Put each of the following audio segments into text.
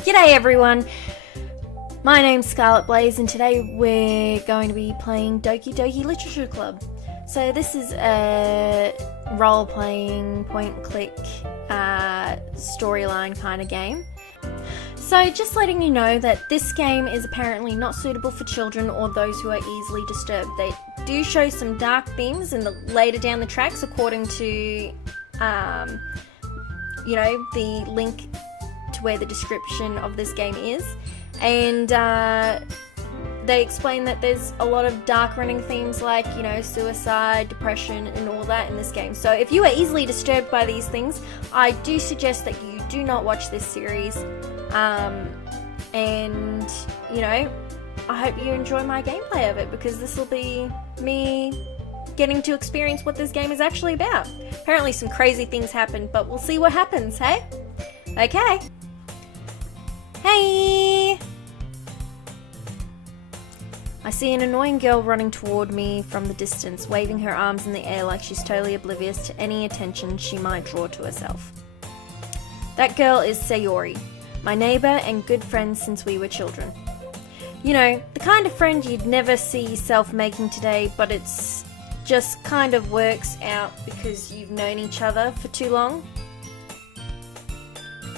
G'day everyone, my name's Scarlet Blaze and today we're going to be playing Doki Doki Literature Club. So this is a role-playing, point-and-click storyline kind of game. So just letting you know that this game is apparently not suitable for children or those who are easily disturbed. They do show some dark themes later down the tracks according to, the link to where the description of this game is, and they explain that there's a lot of dark running themes like, suicide, depression and all that in this game. So if you are easily disturbed by these things, I do suggest that you do not watch this series, and I hope you enjoy my gameplay of it, because this will be me getting to experience what this game is actually about. Apparently some crazy things happen, but we'll see what happens, hey? Okay. Hey! I see an annoying girl running toward me from the distance, waving her arms in the air like she's totally oblivious to any attention she might draw to herself. That girl is Sayori, my neighbour and good friend since we were children. You know, the kind of friend you'd never see yourself making today, but it's just kind of works out because you've known each other for too long.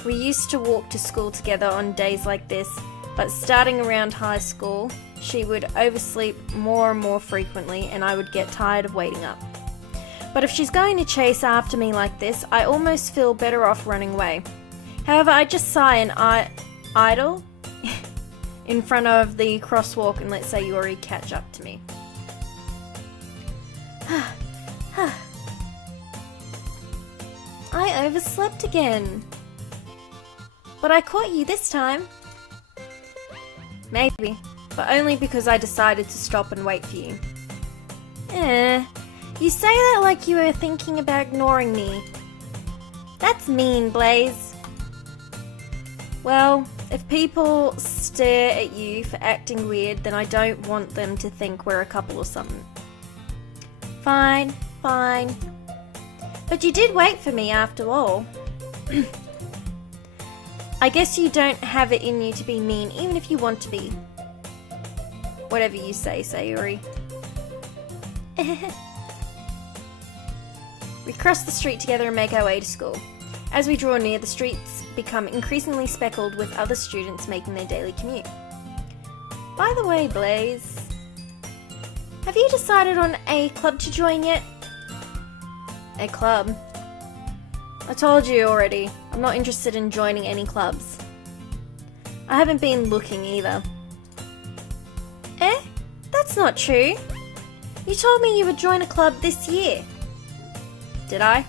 We used to walk to school together on days like this, but starting around high school, she would oversleep more and more frequently and I would get tired of waiting up. But if she's going to chase after me like this, I almost feel better off running away. However, I just sigh and idle in front of the crosswalk and let Sayori catch up to me. I overslept again. But I caught you this time. Maybe, but only because I decided to stop and wait for you. You say that like you were thinking about ignoring me. That's mean, Blaze. Well, if people stare at you for acting weird, then I don't want them to think we're a couple or something. Fine, fine. But you did wait for me after all. I guess you don't have it in you to be mean, even if you want to be. Whatever you say, Sayori. We cross the street together and make our way to school. As we draw near, the streets become increasingly speckled with other students making their daily commute. By the way, Blaze, have you decided on a club to join yet? A club? I told you already, I'm not interested in joining any clubs. I haven't been looking either. That's not true. You told me you would join a club this year. Did I?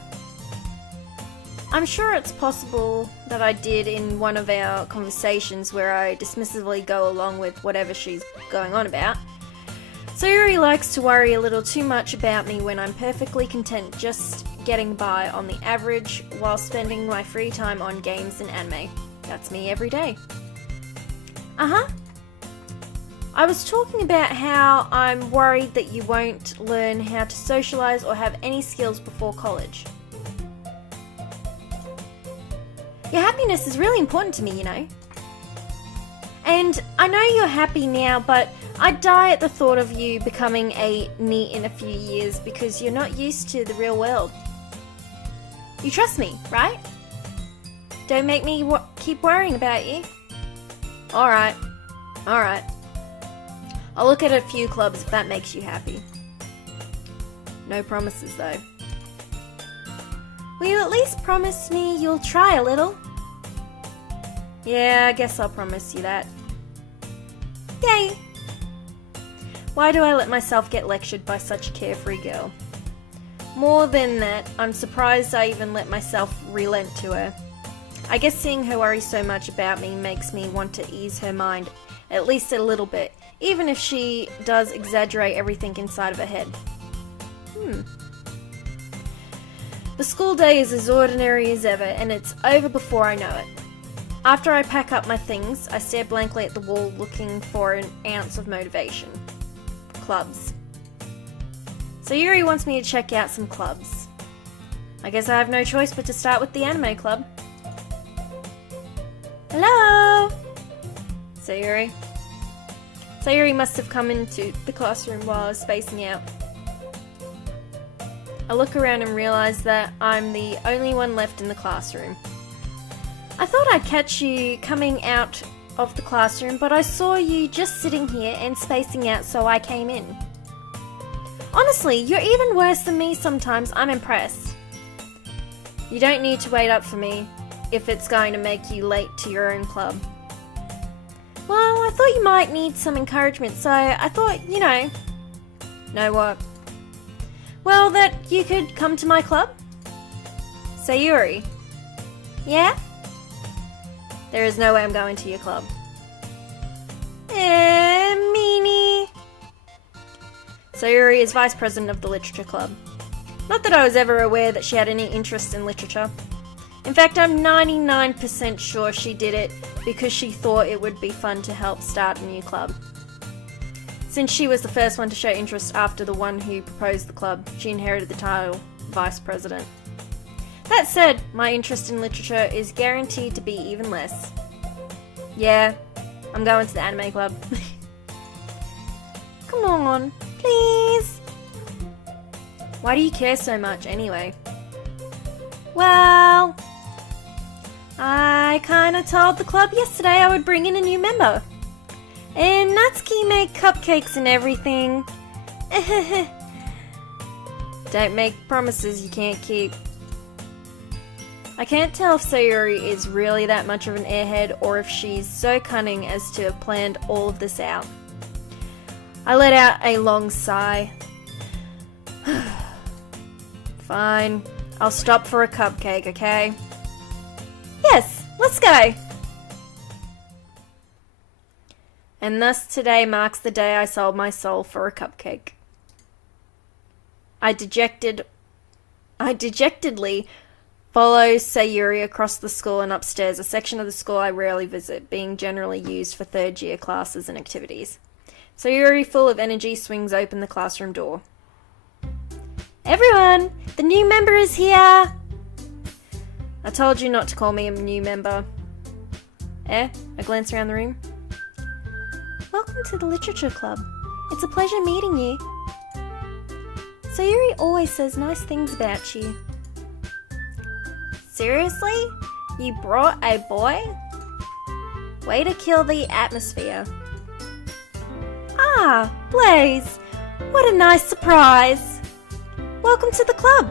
I'm sure it's possible that I did in one of our conversations where I dismissively go along with whatever she's going on about. Sayori likes to worry a little too much about me when I'm perfectly content just getting by on the average while spending my free time on games and anime. That's me every day. I was talking about how I'm worried that you won't learn how to socialize or have any skills before college. Your happiness is really important to me, you know. And I know you're happy now, but I'd die at the thought of you becoming a NEET in a few years because you're not used to the real world. You trust me, right? Don't make me keep worrying about you. Alright. I'll look at a few clubs if that makes you happy. No promises though. Will you at least promise me you'll try a little? Yeah, I guess I'll promise you that. Yay! Why do I let myself get lectured by such a carefree girl? More than that, I'm surprised I even let myself relent to her. I guess seeing her worry so much about me makes me want to ease her mind, at least a little bit, even if she does exaggerate everything inside of her head. The school day is as ordinary as ever, and it's over before I know it. After I pack up my things, I stare blankly at the wall looking for an ounce of motivation. Clubs. Sayori wants me to check out some clubs. I guess I have no choice but to start with the anime club. Hello? Sayuri. Sayuri must have come into the classroom while I was spacing out. I look around and realise that I'm the only one left in the classroom. I thought I'd catch you coming out of the classroom, but I saw you just sitting here and spacing out, so I came in. Honestly, you're even worse than me sometimes. I'm impressed. You don't need to wait up for me if it's going to make you late to your own club. Well, I thought you might need some encouragement, so I thought, Know what? Well, that you could come to my club? Sayuri. Yeah? There is no way I'm going to your club. Meanie. Sayuri is vice president of the literature club. Not that I was ever aware that she had any interest in literature. In fact, I'm 99% sure she did it because she thought it would be fun to help start a new club. Since she was the first one to show interest after the one who proposed the club, she inherited the title Vice President. That said, my interest in literature is guaranteed to be even less. Yeah, I'm going to the anime club. Come on, please. Why do you care so much anyway? Well, I kinda told the club yesterday I would bring in a new member. And Natsuki make cupcakes and everything. Don't make promises you can't keep. I can't tell if Sayuri is really that much of an airhead or if she's so cunning as to have planned all of this out. I let out a long sigh. Fine, I'll stop for a cupcake, okay? Yes, let's go! And thus today marks the day I sold my soul for a cupcake. I dejectedly follow Sayuri across the school and upstairs, a section of the school I rarely visit, being generally used for third year classes and activities. Sayuri, full of energy, swings open the classroom door. Everyone, the new member is here! I told you not to call me a new member. I glance around the room. Welcome to the Literature Club. It's a pleasure meeting you. Sayuri always says nice things about you. Seriously? You brought a boy? Way to kill the atmosphere. Ah, Blaze! What a nice surprise! Welcome to the club!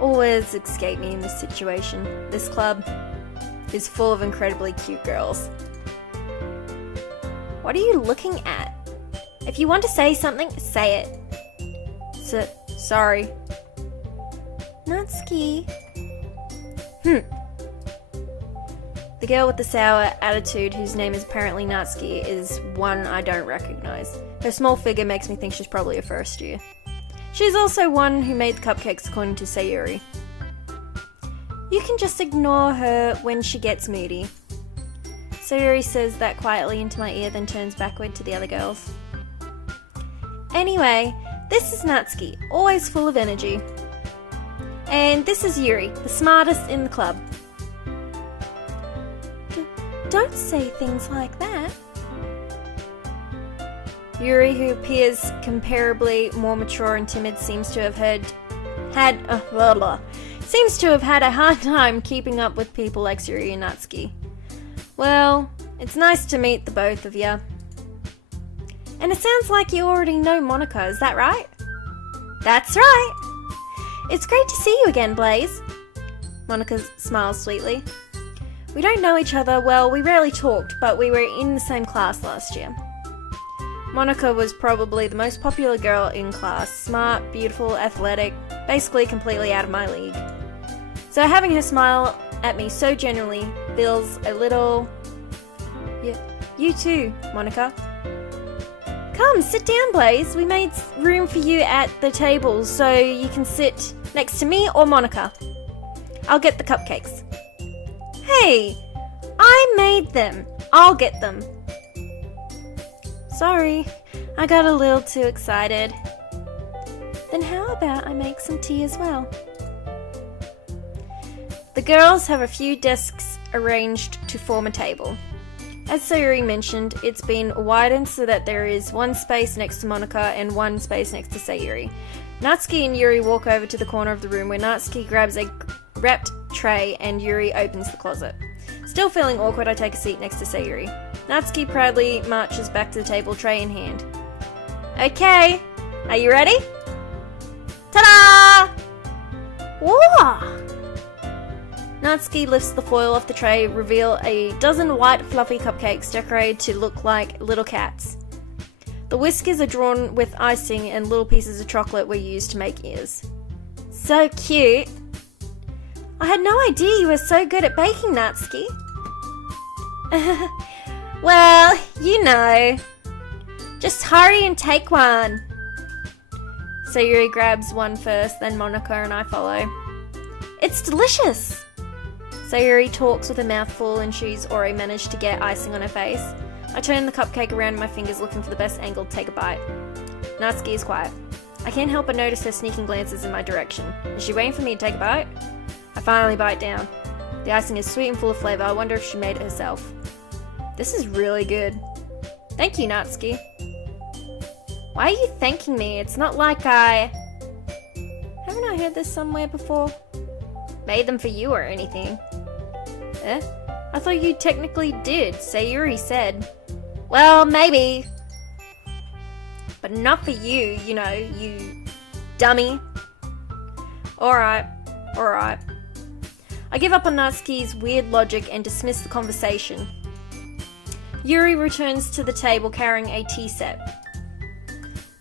All words escape me in this situation. This club is full of incredibly cute girls. What are you looking at? If you want to say something, say it. Sorry. Natsuki. The girl with the sour attitude, whose name is apparently Natsuki, is one I don't recognize. Her small figure makes me think she's probably a first year. She's also one who made the cupcakes, according to Sayuri. You can just ignore her when she gets moody. Sayuri says that quietly into my ear, then turns backward to the other girls. Anyway, this is Natsuki, always full of energy. And this is Yuri, the smartest in the club. Don't say things like that. Yuri, who appears comparably more mature and timid, seems to have had a hard time keeping up with people like Sayuri and Natsuki. Well, it's nice to meet the both of you. And it sounds like you already know Monica, is that right? That's right! It's great to see you again, Blaze. Monica smiles sweetly. We don't know each other well, we rarely talked, but we were in the same class last year. Monica was probably the most popular girl in class. Smart, beautiful, athletic, basically completely out of my league. So having her smile at me so genuinely feels a little... Yeah, you too, Monica. Come, sit down, Blaze. We made room for you at the table so you can sit next to me or Monica. I'll get the cupcakes. Hey, I made them. I'll get them. Sorry, I got a little too excited. Then how about I make some tea as well? The girls have a few desks arranged to form a table. As Sayuri mentioned, it's been widened so that there is one space next to Monica and one space next to Sayuri. Natsuki and Yuri walk over to the corner of the room where Natsuki grabs a wrapped tray and Yuri opens the closet. Still feeling awkward, I take a seat next to Sayuri. Natsuki proudly marches back to the table, tray in hand. Okay, are you ready? Ta-da! Whoa! Natsuki lifts the foil off the tray, reveal a dozen white fluffy cupcakes decorated to look like little cats. The whiskers are drawn with icing and little pieces of chocolate were used to make ears. So cute! I had no idea you were so good at baking, Natsuki. Well, you know. Just hurry and take one. Sayuri grabs one first, then Monica and I follow. It's delicious! Sayuri talks with a mouthful and she's already managed to get icing on her face. I turn the cupcake around in my fingers looking for the best angle to take a bite. Natsuki is quiet. I can't help but notice her sneaking glances in my direction. Is she waiting for me to take a bite? I finally bite down. The icing is sweet and full of flavour. I wonder if she made it herself. This is really good. Thank you, Natsuki. Why are you thanking me? It's not like I... Haven't I heard this somewhere before? Made them for you or anything. Eh? I thought you technically did, Sayuri said. Well, maybe. But not for you, you know, you dummy. Alright. I give up on Natsuki's weird logic and dismiss the conversation. Yuri returns to the table carrying a tea set.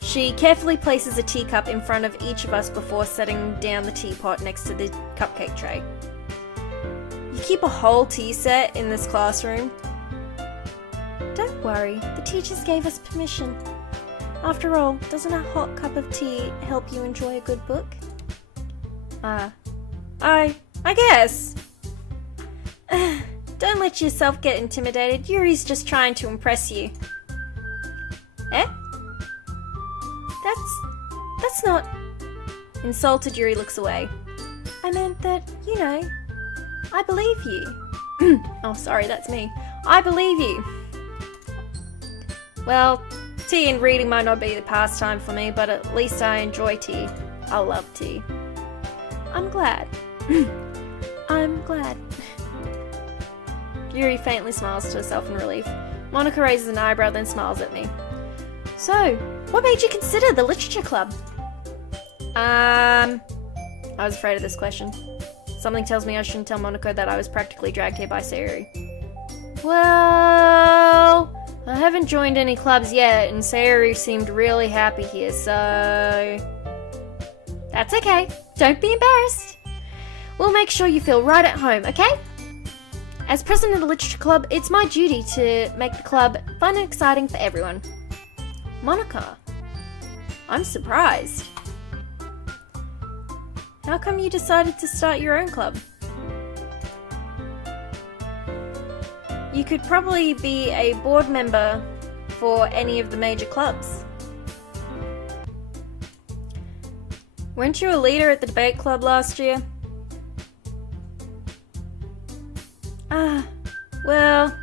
She carefully places a teacup in front of each of us before setting down the teapot next to the cupcake tray. You keep a whole tea set in this classroom? Don't worry, the teachers gave us permission. After all, doesn't a hot cup of tea help you enjoy a good book? I guess. Don't let yourself get intimidated. Yuri's just trying to impress you. Eh? That's not... Insulted, Yuri looks away. I meant that, you know, I believe you. Oh, sorry, that's me. I believe you. Well, tea and reading might not be the pastime for me, but at least I enjoy tea. I love tea. I'm glad. I'm glad. Yuri faintly smiles to herself in relief. Monica raises an eyebrow, then smiles at me. So, what made you consider the literature club? I was afraid of this question. Something tells me I shouldn't tell Monica that I was practically dragged here by Sayuri. Well, I haven't joined any clubs yet, and Sayuri seemed really happy here, so... That's okay. Don't be embarrassed. We'll make sure you feel right at home, okay? As president of the literature club, it's my duty to make the club fun and exciting for everyone. Monica, I'm surprised. How come you decided to start your own club? You could probably be a board member for any of the major clubs. Weren't you a leader at the debate club last year? Well,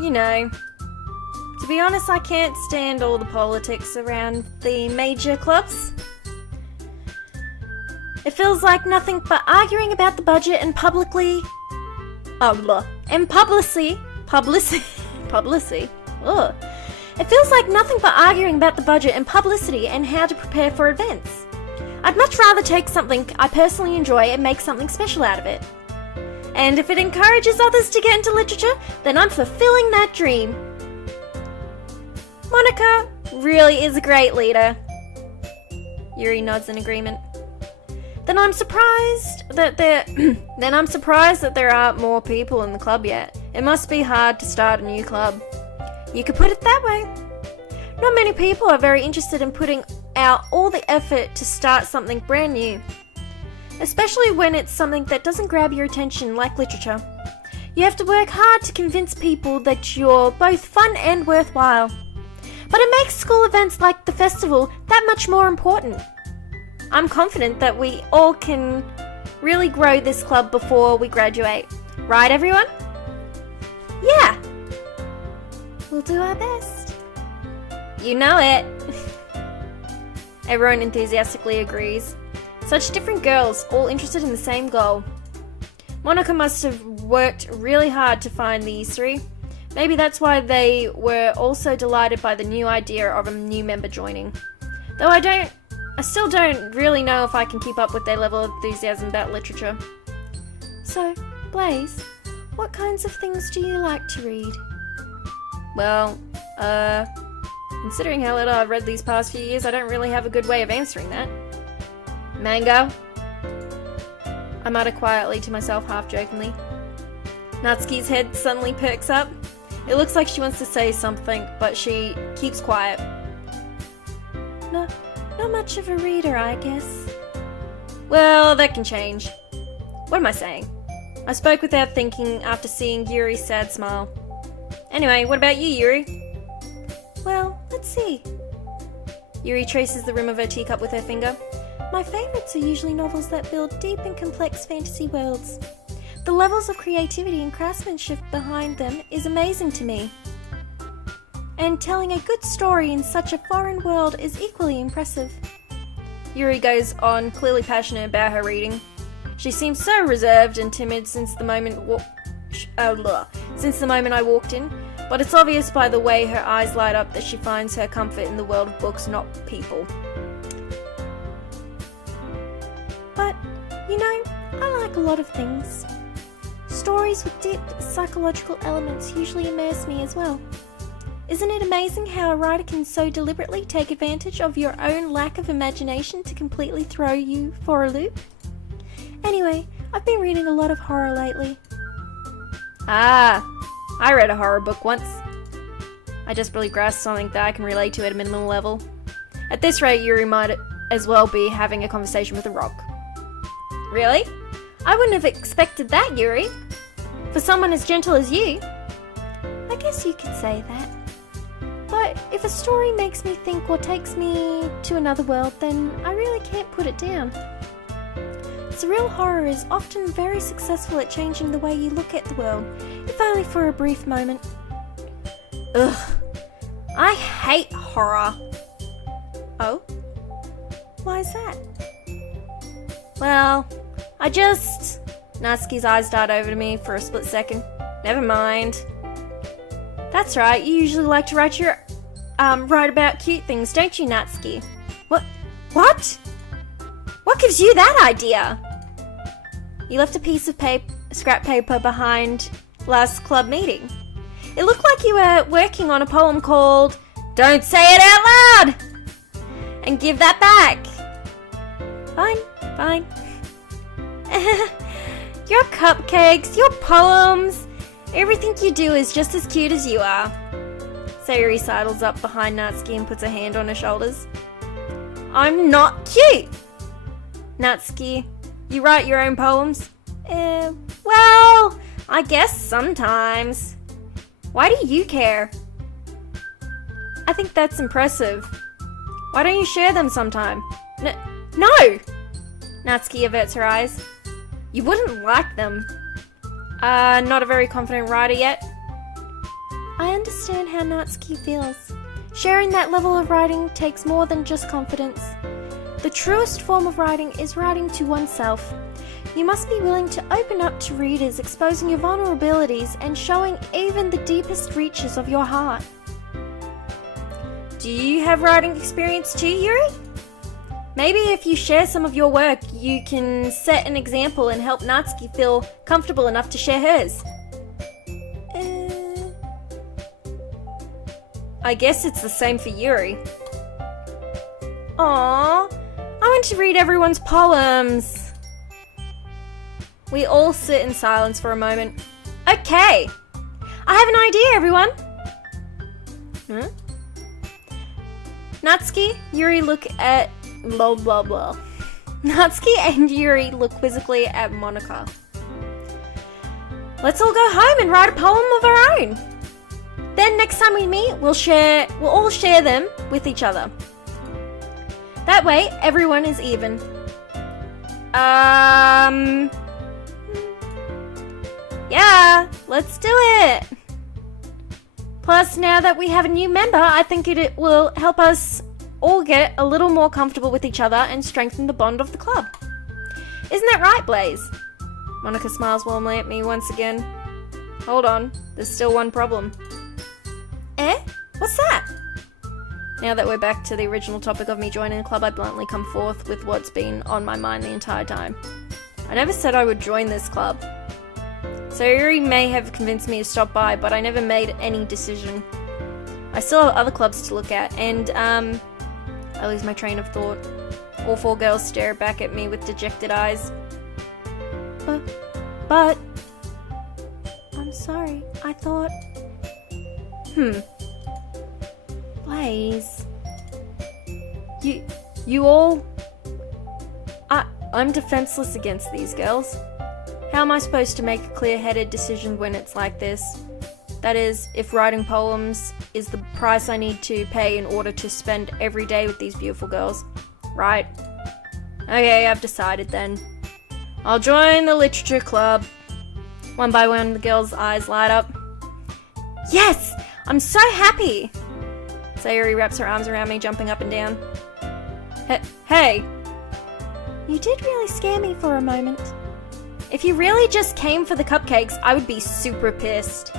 you know. To be honest, I can't stand all the politics around the major clubs. It feels like nothing but arguing about the budget and publicity. Ugh. It feels like nothing but arguing about the budget and publicity and how to prepare for events. I'd much rather take something I personally enjoy and make something special out of it. And if it encourages others to get into literature, then I'm fulfilling that dream. Monica really is a great leader. Yuri nods in agreement. Then I'm surprised that there aren't more people in the club yet. It must be hard to start a new club. You could put it that way. Not many people are very interested in putting out all the effort to start something brand new. Especially when it's something that doesn't grab your attention like literature. You have to work hard to convince people that you're both fun and worthwhile. But it makes school events like the festival that much more important. I'm confident that we all can really grow this club before we graduate. Right, everyone? Yeah. We'll do our best. You know it. Everyone enthusiastically agrees. Such different girls, all interested in the same goal. Monica must have worked really hard to find these three. Maybe that's why they were also delighted by the new idea of a new member joining. Though I still don't really know if I can keep up with their level of enthusiasm about literature. So, Blaze, what kinds of things do you like to read? Well, considering how little I've read these past few years, I don't really have a good way of answering that. Manga? I mutter quietly to myself, half-jokingly. Natsuki's head suddenly perks up. It looks like she wants to say something, but she keeps quiet. No, not much of a reader, I guess. Well, that can change. What am I saying? I spoke without thinking after seeing Yuri's sad smile. Anyway, what about you, Yuri? Well, let's see. Yuri traces the rim of her teacup with her finger. My favourites are usually novels that build deep and complex fantasy worlds. The levels of creativity and craftsmanship behind them is amazing to me. And telling a good story in such a foreign world is equally impressive. Yuri goes on, clearly passionate about her reading. She seems so reserved and timid since the moment I walked in, but it's obvious by the way her eyes light up that she finds her comfort in the world of books, not people. But, you know, I like a lot of things. Stories with deep psychological elements usually immerse me as well. Isn't it amazing how a writer can so deliberately take advantage of your own lack of imagination to completely throw you for a loop? Anyway, I've been reading a lot of horror lately. Ah, I read a horror book once. I desperately grasped something that I can relate to at a minimal level. At this rate, Yuri might as well be having a conversation with a rock. Really? I wouldn't have expected that, Yuri. For someone as gentle as you. I guess you could say that. But if a story makes me think or takes me to another world, then I really can't put it down. Surreal horror is often very successful at changing the way you look at the world, if only for a brief moment. Ugh. I hate horror. Oh? Why is that? Well, Natsuki's eyes dart over to me for a split second. Never mind. That's right, you usually like to write about cute things, don't you, Natsuki? What? What gives you that idea? You left a piece of scrap paper behind last club meeting. It looked like you were working on a poem called Don't Say It Out Loud! And give that back. Fine. Your cupcakes, your poems, everything you do is just as cute as you are. Sayuri sidles up behind Natsuki and puts a hand on her shoulders. I'm not cute! Natsuki, you write your own poems? Well, I guess sometimes. Why do you care? I think that's impressive. Why don't you share them sometime? No! Natsuki averts her eyes. You wouldn't like them. Not a very confident writer yet. I understand how Natsuki feels. Sharing that level of writing takes more than just confidence. The truest form of writing is writing to oneself. You must be willing to open up to readers, exposing your vulnerabilities and showing even the deepest reaches of your heart. Do you have writing experience too, Yuri? Maybe if you share some of your work, you can set an example and help Natsuki feel comfortable enough to share hers. I guess it's the same for Yuri. Aww, I want to read everyone's poems. We all sit in silence for a moment. Okay, I have an idea, everyone. Natsuki, Yuri look at blah blah blah. Natsuki and Yuri look quizzically at Monica. Let's all go home and write a poem of our own. Then next time we meet, we'll all share them with each other. That way, everyone is even. Yeah, let's do it. Plus, now that we have a new member, I think it will help us all get a little more comfortable with each other and strengthen the bond of the club. Isn't that right, Blaze? Monica smiles warmly at me once again. Hold on, there's still one problem. Eh? What's that? Now that we're back to the original topic of me joining the club, I bluntly come forth with what's been on my mind the entire time. I never said I would join this club. Sayuri may have convinced me to stop by, but I never made any decision. I still have other clubs to look at, and, I lose my train of thought. All four girls stare back at me with dejected eyes. But... I'm sorry, I thought... Blaze... You all... I'm defenseless against these girls. How am I supposed to make a clear-headed decision when it's like this? That is, if writing poems is the price I need to pay in order to spend every day with these beautiful girls. Right. Okay, I've decided then. I'll join the literature club. One by one, the girls' eyes light up. Yes! I'm so happy! Sayuri wraps her arms around me, jumping up and down. Hey! You did really scare me for a moment. If you really just came for the cupcakes, I would be super pissed.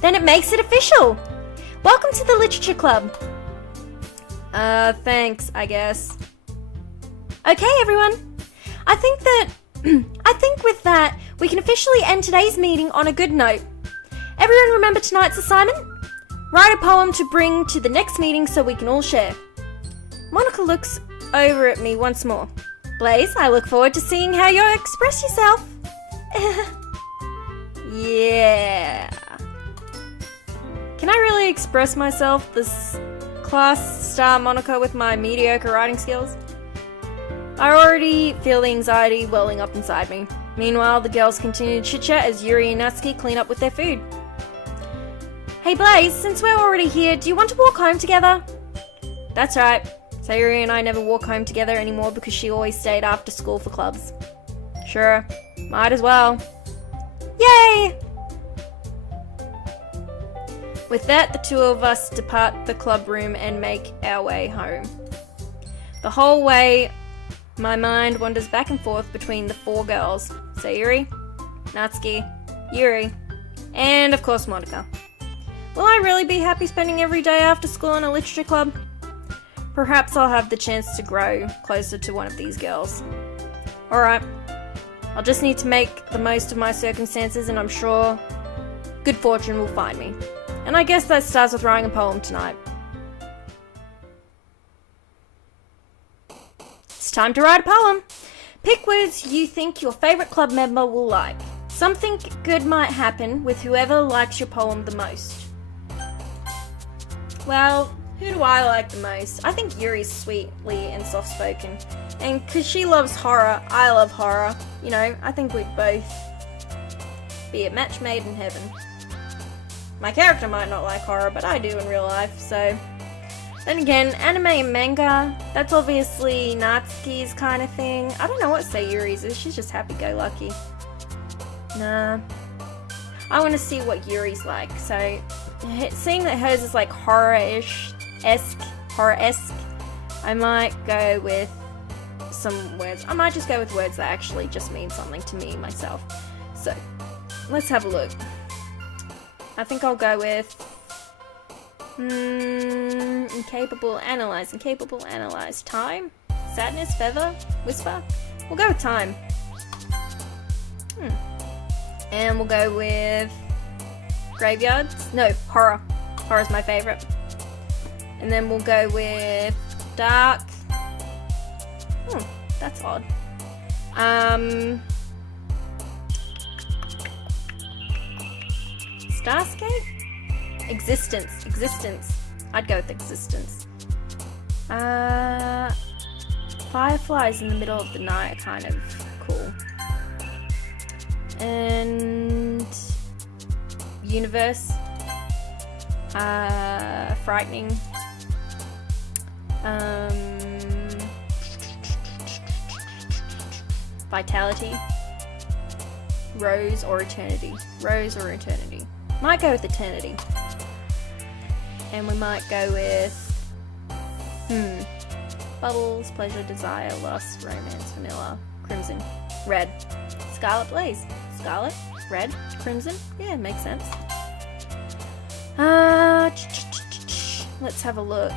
Then it makes it official! Welcome to the literature club! Thanks, I guess. Okay, everyone. I think with that, we can officially end today's meeting on a good note. Everyone remember tonight's assignment? Write a poem to bring to the next meeting so we can all share. Monica looks over at me once more. Blaze, I look forward to seeing how you express yourself. Yeah. Can I really express myself, this class star Monica, with my mediocre writing skills? I already feel the anxiety welling up inside me. Meanwhile, the girls continue to chit-chat as Yuri and Natsuki clean up with their food. Hey Blaze, since we're already here, do you want to walk home together? That's right. Sayuri and I never walk home together anymore because she always stayed after school for clubs. Sure, might as well. Yay! With that, the two of us depart the club room and make our way home. The whole way, my mind wanders back and forth between the four girls. Sayuri, Natsuki, Yuri, and of course Monica. Will I really be happy spending every day after school in a literature club? Perhaps I'll have the chance to grow closer to one of these girls. Alright, I'll just need to make the most of my circumstances, and I'm sure good fortune will find me. And I guess that starts with writing a poem tonight. It's time to write a poem. Pick words you think your favourite club member will like. Something good might happen with whoever likes your poem the most. Well, who do I like the most? I think Yuri's sweetly and soft-spoken. And because she loves horror, I love horror. You know, I think we'd both be a match made in heaven. My character might not like horror, but I do in real life, so... Then again, anime and manga, that's obviously Natsuki's kind of thing. I don't know what Sayuri's is, she's just happy-go-lucky. Nah. I want to see what Yuri's like, so... Seeing that hers is like horror-esque, I might go with some words. I might just go with words that actually just mean something to me, myself. So, let's have a look. I think I'll go with... incapable, analyze. Time? Sadness, feather, whisper? We'll go with time. And we'll go with... graveyards? No, horror. Horror's my favourite. And then we'll go with dark. That's odd. Starscape? Existence. I'd go with existence. Fireflies in the middle of the night are kind of cool. And universe. Frightening. Vitality. Rose or Eternity. Rose or Eternity. Might go with Eternity. And we might go with... Bubbles, Pleasure, Desire, Lust, Romance, Vanilla, Crimson, Red. Scarlet Blaze. Scarlet, Red, Crimson. Yeah, makes sense. Let's have a look.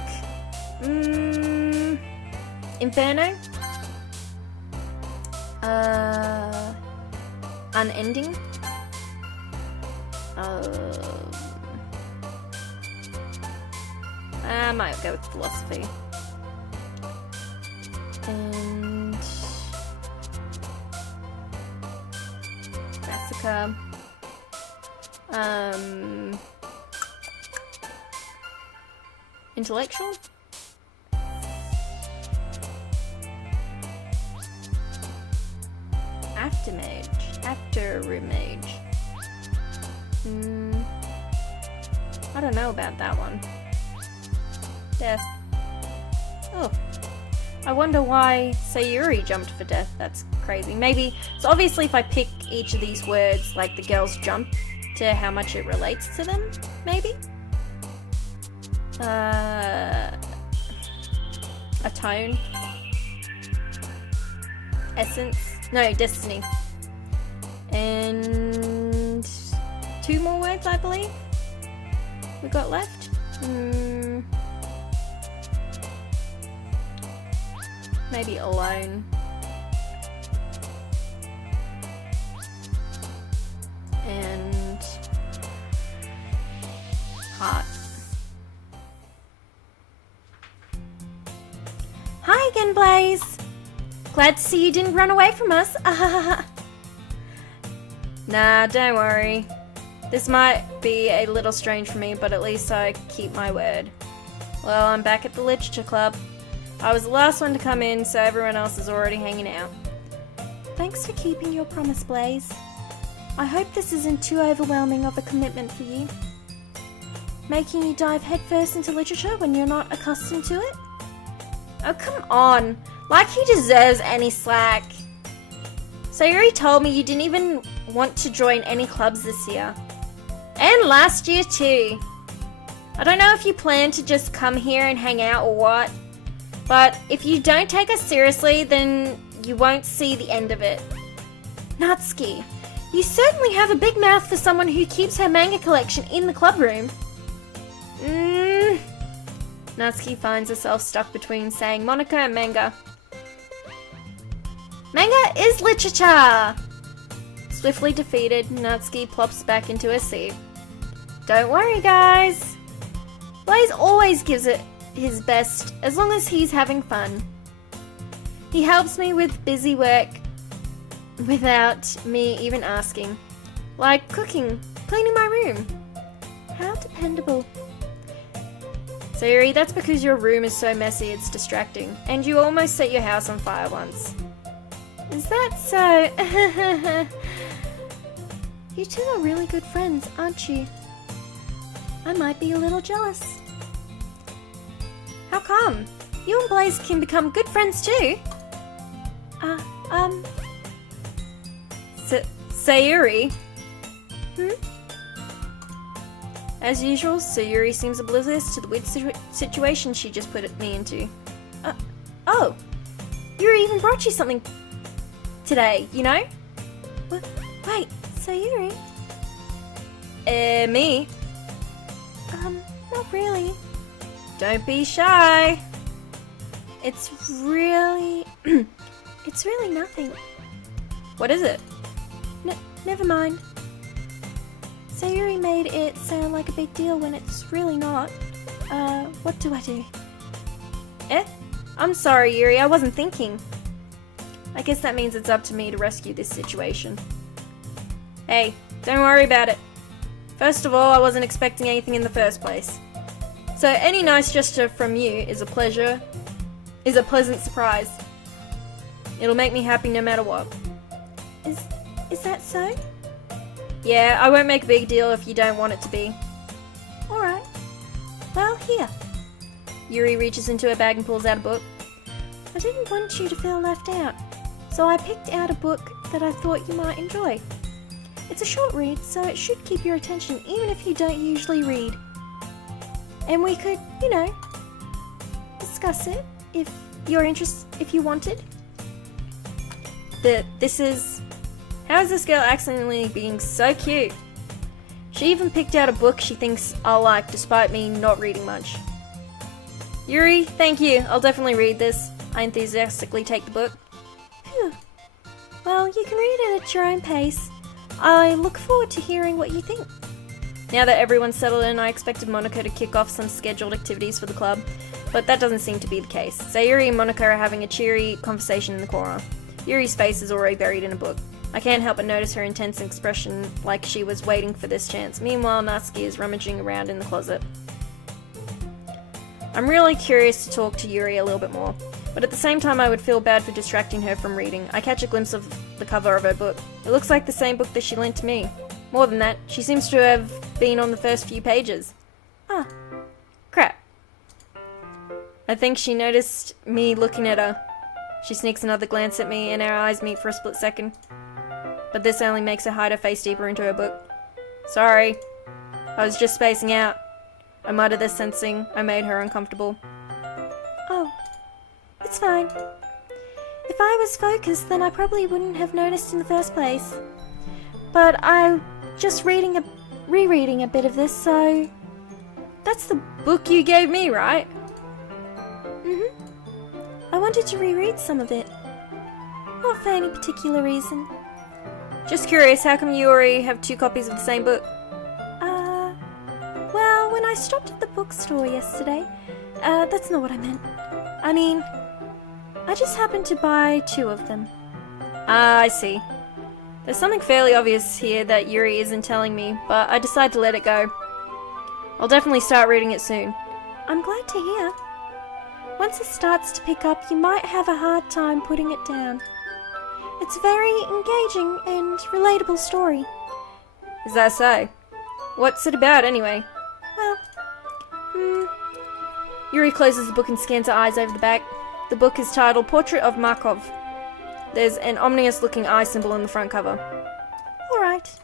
Inferno. Unending. I might go with Philosophy. And Massacre. Intellectual? Aftermage. Aftermage. I don't know about that one. Death. Oh. I wonder why Sayuri jumped for death. That's crazy. Maybe, so obviously if I pick each of these words, like the girls jump to how much it relates to them, maybe? Atone. Essence. No, Destiny. And 2 more words, I believe, we got left. Maybe Alone. And Heart. Hi again, Blaze. Glad to see you didn't run away from us. Nah, don't worry. This might be a little strange for me, but at least I keep my word. Well, I'm back at the Literature Club. I was the last one to come in, so everyone else is already hanging out. Thanks for keeping your promise, Blaze. I hope this isn't too overwhelming of a commitment for you. Making you dive headfirst into literature when you're not accustomed to it? Oh, come on. Like he deserves any slack. Sayuri told me you didn't even want to join any clubs this year. And last year too. I don't know if you plan to just come here and hang out or what, but if you don't take us seriously, then you won't see the end of it. Natsuki, you certainly have a big mouth for someone who keeps her manga collection in the club room. Natsuki finds herself stuck between saying Monica and manga. Manga is literature! Swiftly defeated, Natsuki plops back into her seat. Don't worry, guys. Blaze always gives it his best as long as he's having fun. He helps me with busy work without me even asking. Like cooking, cleaning my room. How dependable. Sayuri, that's because your room is so messy it's distracting, and you almost set your house on fire once. Is that so? You two are really good friends, aren't you? I might be a little jealous. How come? You and Blaze can become good friends too. Sayuri? As usual, Sayuri seems oblivious to the weird situation she just put me into. Oh! Yuri even brought you something today, you know? Wait, Sayuri? Me? Not really. Don't be shy. It's really... it's really nothing. What is it? Never mind. Sayuri made it sound like a big deal when it's really not. What do I do? I'm sorry, Yuri, I wasn't thinking. I guess that means it's up to me to rescue this situation. Hey, don't worry about it. First of all, I wasn't expecting anything in the first place. So any nice gesture from you is a pleasant surprise. It'll make me happy no matter what. Is that so? Yeah, I won't make a big deal if you don't want it to be. Alright. Well, here. Yuri reaches into her bag and pulls out a book. I didn't want you to feel left out, so I picked out a book that I thought you might enjoy. It's a short read, so it should keep your attention even if you don't usually read. And we could, discuss it if you wanted. How is this girl accidentally being so cute? She even picked out a book she thinks I'll like despite me not reading much. Yuri, thank you. I'll definitely read this. I enthusiastically take the book. Phew. Well, you can read it at your own pace. I look forward to hearing what you think. Now that everyone's settled in, I expected Monica to kick off some scheduled activities for the club, but that doesn't seem to be the case. Sayuri and Monica are having a cheery conversation in the corner. Yuri's face is already buried in a book. I can't help but notice her intense expression, like she was waiting for this chance. Meanwhile, Natsuki is rummaging around in the closet. I'm really curious to talk to Yuri a little bit more, but at the same time I would feel bad for distracting her from reading. I catch a glimpse of the cover of her book. It looks like the same book that she lent to me. More than that, she seems to have been on the first few pages. Ah, crap. I think she noticed me looking at her. She sneaks another glance at me and our eyes meet for a split second. But this only makes her hide her face deeper into her book. Sorry. I was just spacing out. I muttered this, sensing I made her uncomfortable. Oh, it's fine. If I was focused, then I probably wouldn't have noticed in the first place. But I'm just rereading a bit of this, so... That's the book you gave me, right? I wanted to reread some of it. Not for any particular reason. Just curious, how come you already have 2 copies of the same book? Well, when I stopped at the bookstore yesterday, that's not what I meant. I mean, I just happened to buy 2 of them. Ah, I see. There's something fairly obvious here that Yuri isn't telling me, but I decide to let it go. I'll definitely start reading it soon. I'm glad to hear. Once it starts to pick up, you might have a hard time putting it down. It's a very engaging and relatable story. Is that so? What's it about, anyway? Well, Yuri closes the book and scans her eyes over the back. The book is titled Portrait of Markov. There's an ominous-looking eye symbol on the front cover. Alright.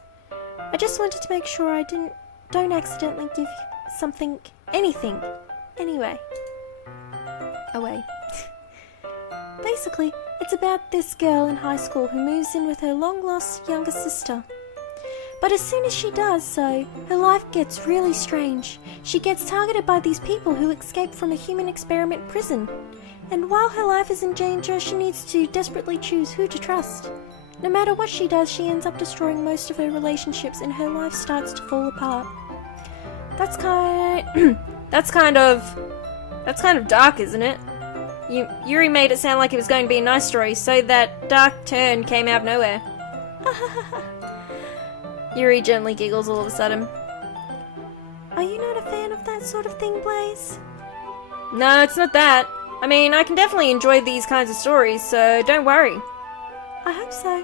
I just wanted to make sure I don't accidentally give anything, anyway. Away. Basically, it's about this girl in high school who moves in with her long-lost younger sister. But as soon as she does so, her life gets really strange. She gets targeted by these people who escaped from a human experiment prison. And while her life is in danger, she needs to desperately choose who to trust. No matter what she does, she ends up destroying most of her relationships and her life starts to fall apart. That's kind of dark, isn't it? Yuri made it sound like it was going to be a nice story, so that dark turn came out of nowhere. Yuri gently giggles all of a sudden. Are you not a fan of that sort of thing, Blaze? No, it's not that. I mean, I can definitely enjoy these kinds of stories, so don't worry. I hope so.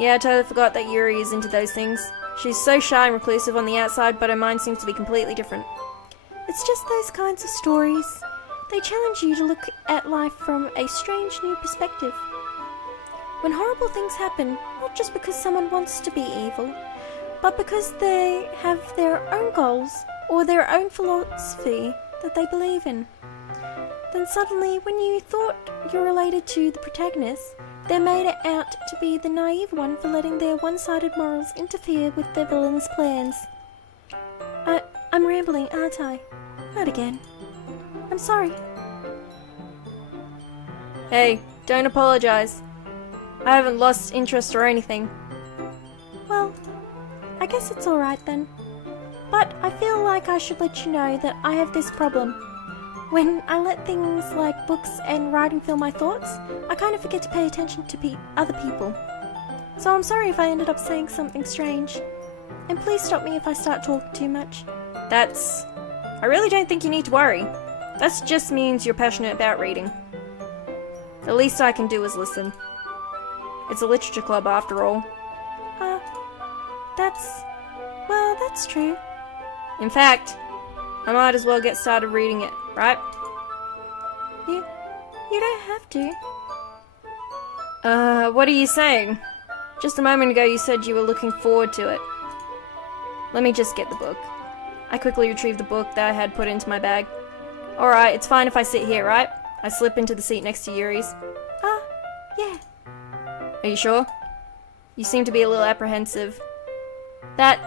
Yeah, I totally forgot that Yuri is into those things. She's so shy and reclusive on the outside, but her mind seems to be completely different. It's just those kinds of stories. They challenge you to look at life from a strange new perspective. When horrible things happen, not just because someone wants to be evil, but because they have their own goals or their own philosophy that they believe in. Then suddenly, when you thought you're related to the protagonist, they're made out to be the naive one for letting their one-sided morals interfere with their villain's plans. I'm rambling, aren't I? Not again. I'm sorry. Hey, don't apologize. I haven't lost interest or anything. Well, I guess it's alright then. But I feel like I should let you know that I have this problem. When I let things like books and writing fill my thoughts, I kind of forget to pay attention to other people. So I'm sorry if I ended up saying something strange. And please stop me if I start talking too much. I really don't think you need to worry. That just means you're passionate about reading. The least I can do is listen. It's a literature club after all. That's true. In fact, I might as well get started reading it, right? You don't have to. What are you saying? Just a moment ago you said you were looking forward to it. Let me just get the book. I quickly retrieved the book that I had put into my bag. Alright, it's fine if I sit here, right? I slip into the seat next to Yuri's. Yeah. Are you sure? You seem to be a little apprehensive. That...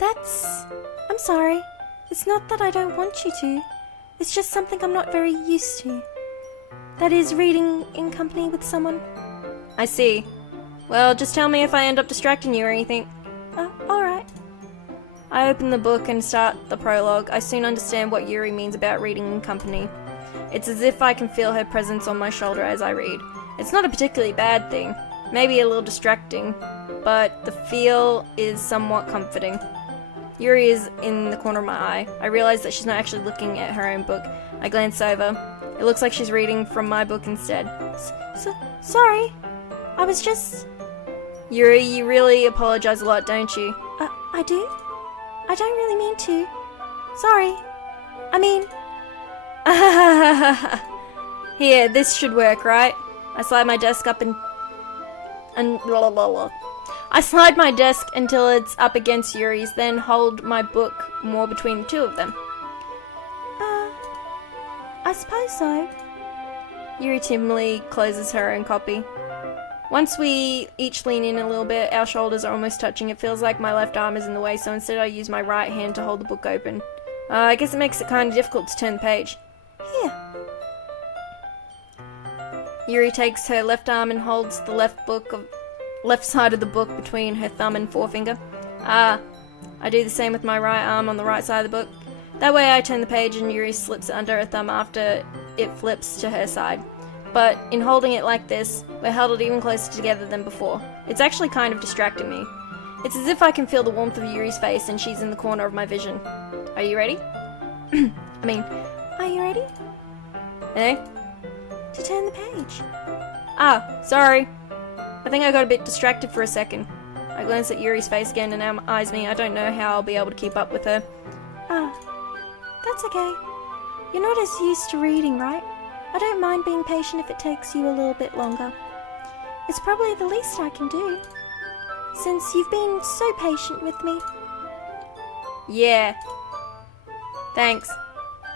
I'm sorry. It's not that I don't want you to. It's just something I'm not very used to. That is, reading in company with someone. I see. Well, just tell me if I end up distracting you or anything. Alright. I open the book and start the prologue. I soon understand what Yuri means about reading in company. It's as if I can feel her presence on my shoulder as I read. It's not a particularly bad thing. Maybe a little distracting, but the feel is somewhat comforting. Yuri is in the corner of my eye. I realize that she's not actually looking at her own book. I glance over. It looks like she's reading from my book instead. Sorry. I was just... Yuri, you really apologize a lot, don't you? I do? I don't really mean to. Sorry. I mean... Here, this should work, right? I slide my desk up and blah, blah, blah. I slide my desk until it's up against Yuri's, then hold my book more between the two of them. I suppose so. Yuri timidly closes her own copy. Once we each lean in a little bit, our shoulders are almost touching. It feels like my left arm is in the way, so instead I use my right hand to hold the book open. I guess it makes it kind of difficult to turn the page. Here. Yuri takes her left arm and holds the left side of the book between her thumb and forefinger. I do the same with my right arm on the right side of the book. That way I turn the page and Yuri slips it under her thumb after it flips to her side. But in holding it like this, we're huddled even closer together than before. It's actually kind of distracting me. It's as if I can feel the warmth of Yuri's face and she's in the corner of my vision. Are you ready? Are you ready? Eh? To turn the page. Sorry. I think I got a bit distracted for a second. I glance at Yuri's face again and eyes me. I don't know how I'll be able to keep up with her. That's okay. You're not as used to reading, right? I don't mind being patient if it takes you a little bit longer. It's probably the least I can do, since you've been so patient with me. Yeah. Thanks.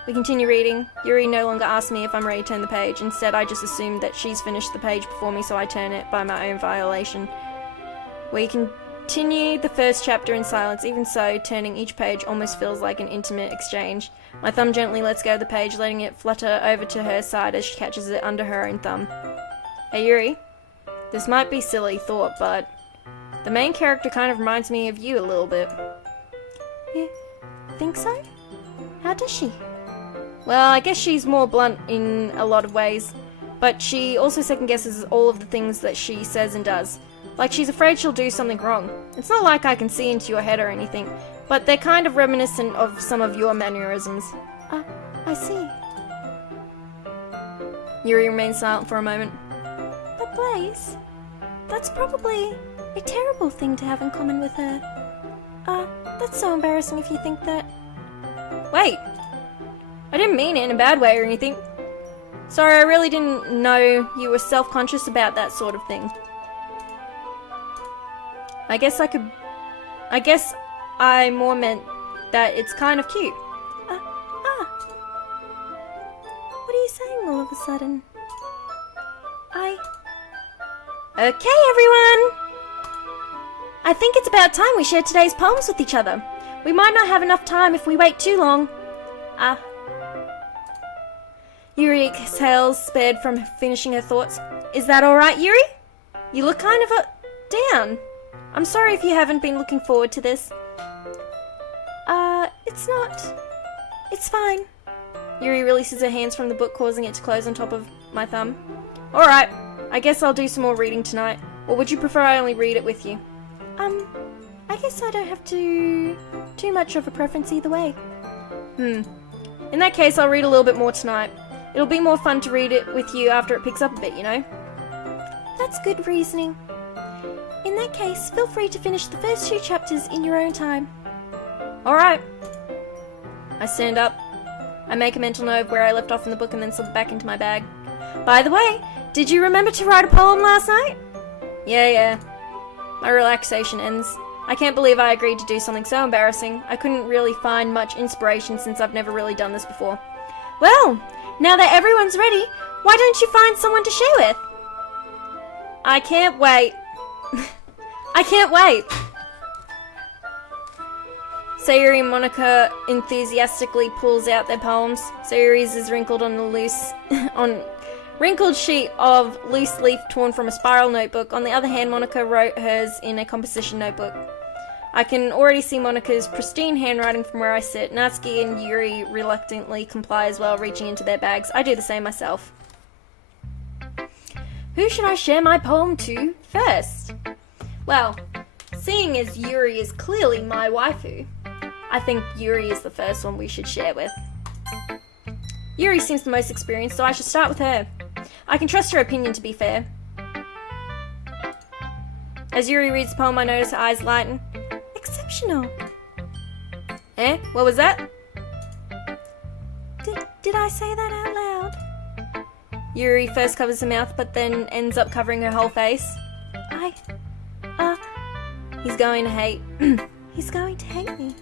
We continue reading. Yuri no longer asks me if I'm ready to turn the page. Instead, I just assume that she's finished the page before me, so I turn it by my own violation. We continue the first chapter in silence. Even so, turning each page almost feels like an intimate exchange. My thumb gently lets go of the page, letting it flutter over to her side as she catches it under her own thumb. Hey Yuri, this might be a silly thought, but the main character kind of reminds me of you a little bit. You think so? How does she? Well, I guess she's more blunt in a lot of ways, but she also second-guesses all of the things that she says and does. Like she's afraid she'll do something wrong. It's not like I can see into your head or anything, but they're kind of reminiscent of some of your mannerisms. I see. Yuri remains silent for a moment. But Blaze, that's probably a terrible thing to have in common with her. That's so embarrassing if you think that. Wait! I didn't mean it in a bad way or anything. Sorry, I really didn't know you were self-conscious about that sort of thing. I guess I more meant that it's kind of cute. What are you saying all of a sudden? Okay, everyone! I think it's about time we shared today's poems with each other. We might not have enough time if we wait too long. Yuri exhales, spared from finishing her thoughts. Is that alright, Yuri? You look kind of down. I'm sorry if you haven't been looking forward to this. It's not. It's fine. Yuri releases her hands from the book, causing it to close on top of my thumb. Alright, I guess I'll do some more reading tonight. Or would you prefer I only read it with you? I guess I don't have too much of a preference either way. In that case, I'll read a little bit more tonight. It'll be more fun to read it with you after it picks up a bit, you know? That's good reasoning. In that case, feel free to finish the first 2 chapters in your own time. Alright. I stand up. I make a mental note of where I left off in the book and then slip it back into my bag. By the way, Did you remember to write a poem last night? Yeah. My relaxation ends. I can't believe I agreed to do something so embarrassing. I couldn't really find much inspiration since I've never really done this before. Well, now that everyone's ready, why don't you find someone to share with? I can't wait. I can't wait. Sayuri and Monica enthusiastically pulls out their poems. Sayuri's is wrinkled on a wrinkled sheet of loose leaf torn from a spiral notebook. On the other hand, Monica wrote hers in a composition notebook. I can already see Monica's pristine handwriting from where I sit. Natsuki and Yuri reluctantly comply as well, reaching into their bags. I do the same myself. Who should I share my poem to first? Well, seeing as Yuri is clearly my waifu, I think Yuri is the first one we should share with. Yuri seems the most experienced, so I should start with her. I can trust her opinion, to be fair. As Yuri reads the poem, I notice her eyes lighten. Exceptional. What was that? Did I say that out loud? Yuri first covers her mouth, but then ends up covering her whole face. He's going to hate. He's going to hate me.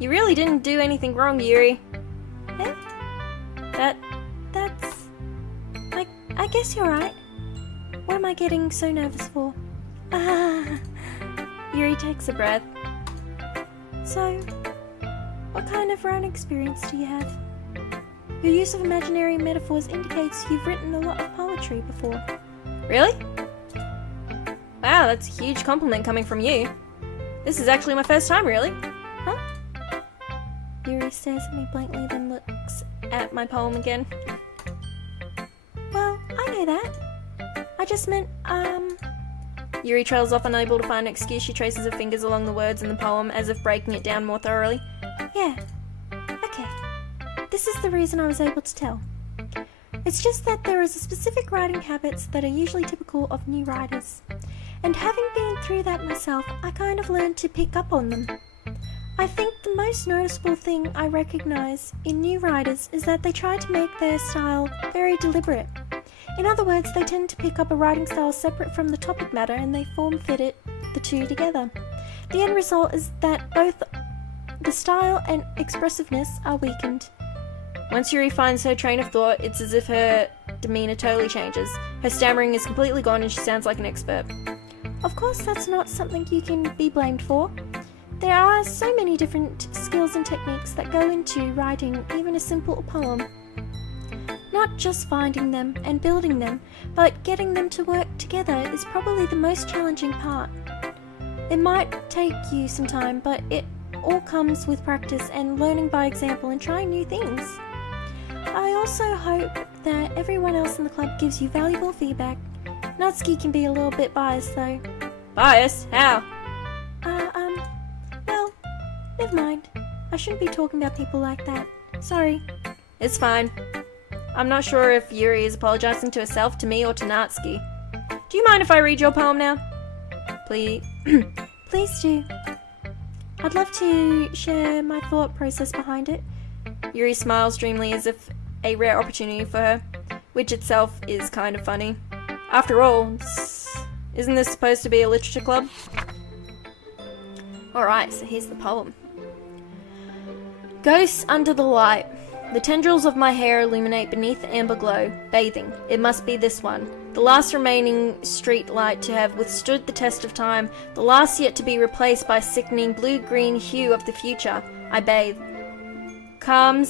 You really didn't do anything wrong, Yuri. That's... I guess you're right. What am I getting so nervous for? Yuri takes a breath. So, what kind of writing experience do you have? Your use of imaginary metaphors indicates you've written a lot of poetry before. Really? Wow, that's a huge compliment coming from you. This is actually my first time, really. Huh? Yuri stares at me blankly, then looks at my poem again. Well, I know that. I just meant, Yuri trails off, unable to find an excuse. She traces her fingers along the words in the poem, as if breaking it down more thoroughly. Yeah. Okay. This is the reason I was able to tell. It's just that there is a specific writing habits that are usually typical of new writers. And having been through that myself, I kind of learned to pick up on them. I think the most noticeable thing I recognize in new writers is that they try to make their style very deliberate. In other words, they tend to pick up a writing style separate from the topic matter and they form-fit the two together. The end result is that both the style and expressiveness are weakened. Once Yuri finds her train of thought, it's as if her demeanor totally changes. Her stammering is completely gone and she sounds like an expert. Of course, that's not something you can be blamed for. There are so many different skills and techniques that go into writing even a simple poem. Not just finding them and building them, but getting them to work together is probably the most challenging part. It might take you some time, but it all comes with practice and learning by example and trying new things. I also hope that everyone else in the club gives you valuable feedback. Natsuki can be a little bit biased though. Biased? How? Well, never mind. I shouldn't be talking about people like that. Sorry. It's fine. I'm not sure if Yuri is apologizing to herself, to me, or to Natsuki. Do you mind if I read your poem now? Please. Please do. I'd love to share my thought process behind it. Yuri smiles dreamily as if a rare opportunity for her, which itself is kind of funny. After all, isn't this supposed to be a literature club? Alright, so here's the poem. Ghosts under the light. The tendrils of my hair illuminate beneath the amber glow, bathing. It must be this one. The last remaining street light to have withstood the test of time, the last yet to be replaced by sickening blue-green hue of the future. I bathe. I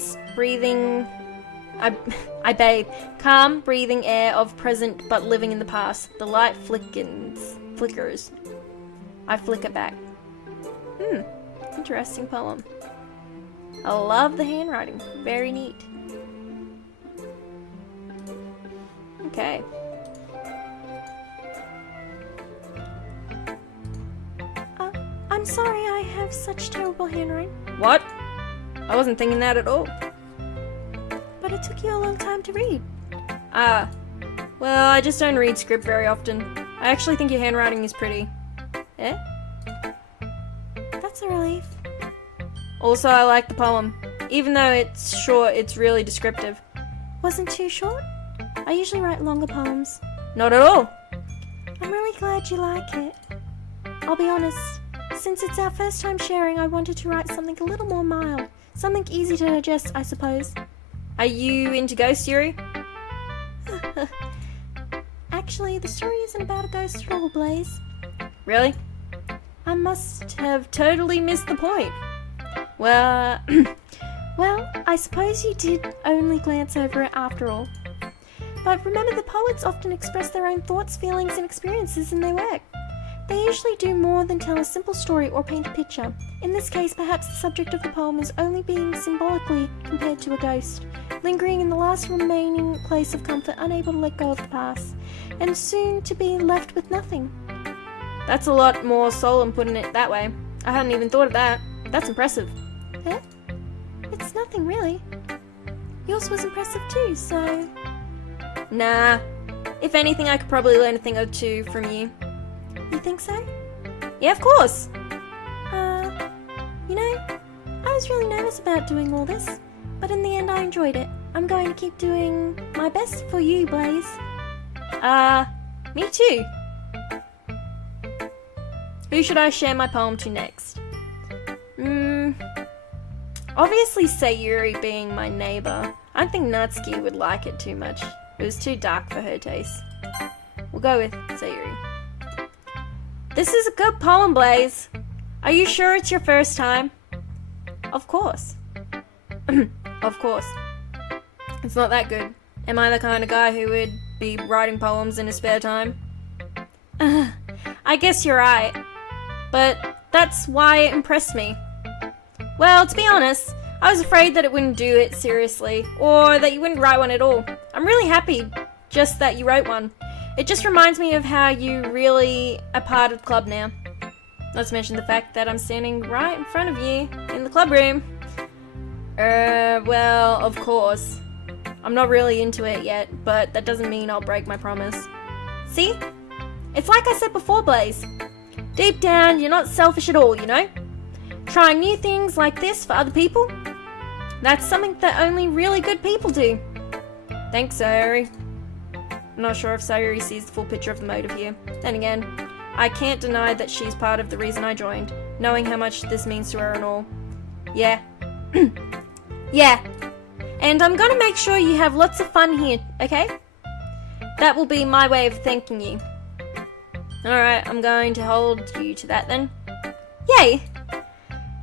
bathe. Calm, breathing air of present but living in the past. The light flickers. I flicker back. Interesting poem. I love the handwriting. Very neat. Okay. I'm sorry I have such terrible handwriting. What? I wasn't thinking that at all. But it took you a long time to read. Well, I just don't read script very often. I actually think your handwriting is pretty. That's a relief. Also, I like the poem. Even though it's short, it's really descriptive. Wasn't too short? I usually write longer poems. Not at all. I'm really glad you like it. I'll be honest, since it's our first time sharing, I wanted to write something a little more mild. Something easy to digest, I suppose. Are you into ghost theory? Actually, the story isn't about a ghost at all, Blaze. Really? I must Have totally missed the point. Well, Well, I suppose you did only glance over it after all. But remember, the poets often express their own thoughts, feelings, and experiences in their work. They usually do more than tell a simple story or paint a picture. In this case, perhaps the subject of the poem is only being symbolically compared to a ghost, lingering in the last remaining place of comfort, unable to let go of the past, and soon to be left with nothing. that's a lot more solemn putting it that way. I hadn't even thought of that. That's impressive. Eh? It's nothing, really. Yours was impressive too, so... Nah. If anything, I could probably learn a thing or two from you. You think so? Yeah, of course. You know, I was really nervous about doing all this, but in the end I enjoyed it. I'm going to keep doing my best for you, Blaze. Me too. Who should I share my poem to next? Obviously Sayuri being my neighbor. I think Natsuki would like it too much. It was too dark for her taste. We'll go with Sayuri. This is a good poem, Blaze. Are you sure it's your first time? Of course. Of course. It's not that good. Am I the kind of guy who would be writing poems in his spare time? I guess you're right. But that's why it impressed me. Well, to be honest, I was afraid that it wouldn't do it seriously, or that you wouldn't write one at all. I'm really happy just that you wrote one. It just reminds me of how you really are part of the club now. Not to mention the fact that I'm standing right in front of you in the club room. Well, of course. I'm not really into it yet, but that doesn't mean I'll break my promise. See? It's like I said before, Blaze. Deep down, you're not selfish at all, you know? Trying new things like this for other people? That's something that only really good people do. Thanks, Sayuri. I'm not sure if Sayuri sees the full picture of the motive here. Then again, I can't deny that she's part of the reason I joined, knowing how much this means to her and all. Yeah. Yeah. And I'm gonna make sure you have lots of fun here, okay? That will be my way of thanking you. Alright, I'm going to hold you to that then. Yay!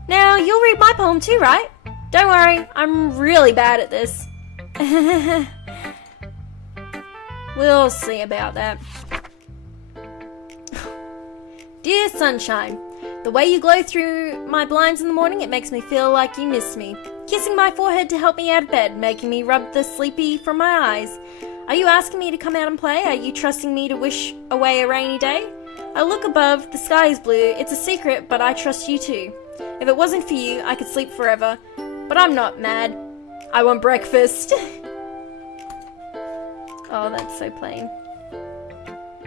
Now, you'll read my poem too, right? Don't worry, I'm really bad at this. We'll see about that. Dear Sunshine, the way you glow through my blinds in the morning, it makes me feel like you miss me. Kissing my forehead to help me out of bed, making me rub the sleepy from my eyes. Are you asking me to come out and play? Are you trusting me to wish away a rainy day? I look above, the sky is blue. It's a secret, but I trust you too. If it wasn't for you, I could sleep forever. But I'm not mad. I want breakfast. Oh, that's so plain.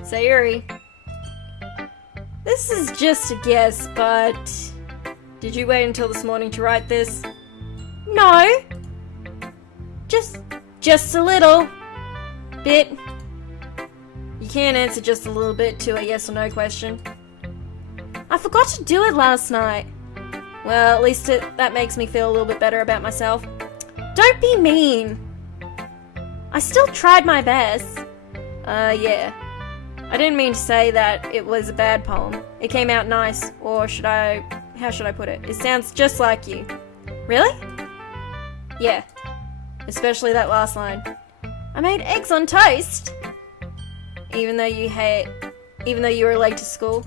Sayuri. This is just a guess, but... Did you wait until this morning to write this? No. Just a little bit. You can't answer just a little bit to a yes or no question. I forgot to do it last night. Well, at least that makes me feel a little bit better about myself. Don't be mean. I still tried my best. Yeah. I didn't mean to say that it was a bad poem. It came out nice, or how should I put it? It sounds just like you. Really? Yeah. Especially that last line. I made eggs on toast. Even though you were late to school.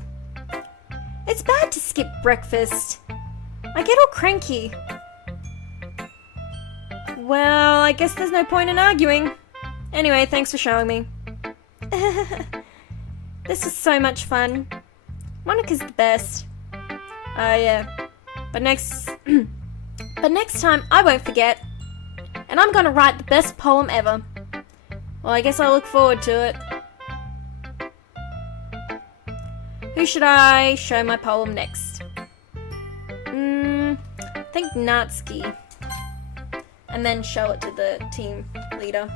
It's bad to skip breakfast. I get all cranky. Well, I guess there's no point in arguing. Anyway, thanks for showing me. This is so much fun. Monica's the best. Yeah. But next time I won't forget. And I'm gonna write the best poem ever. Well, I guess I look forward to it. Who should I show my poem next? I think Natsuki. And then show it to the team leader.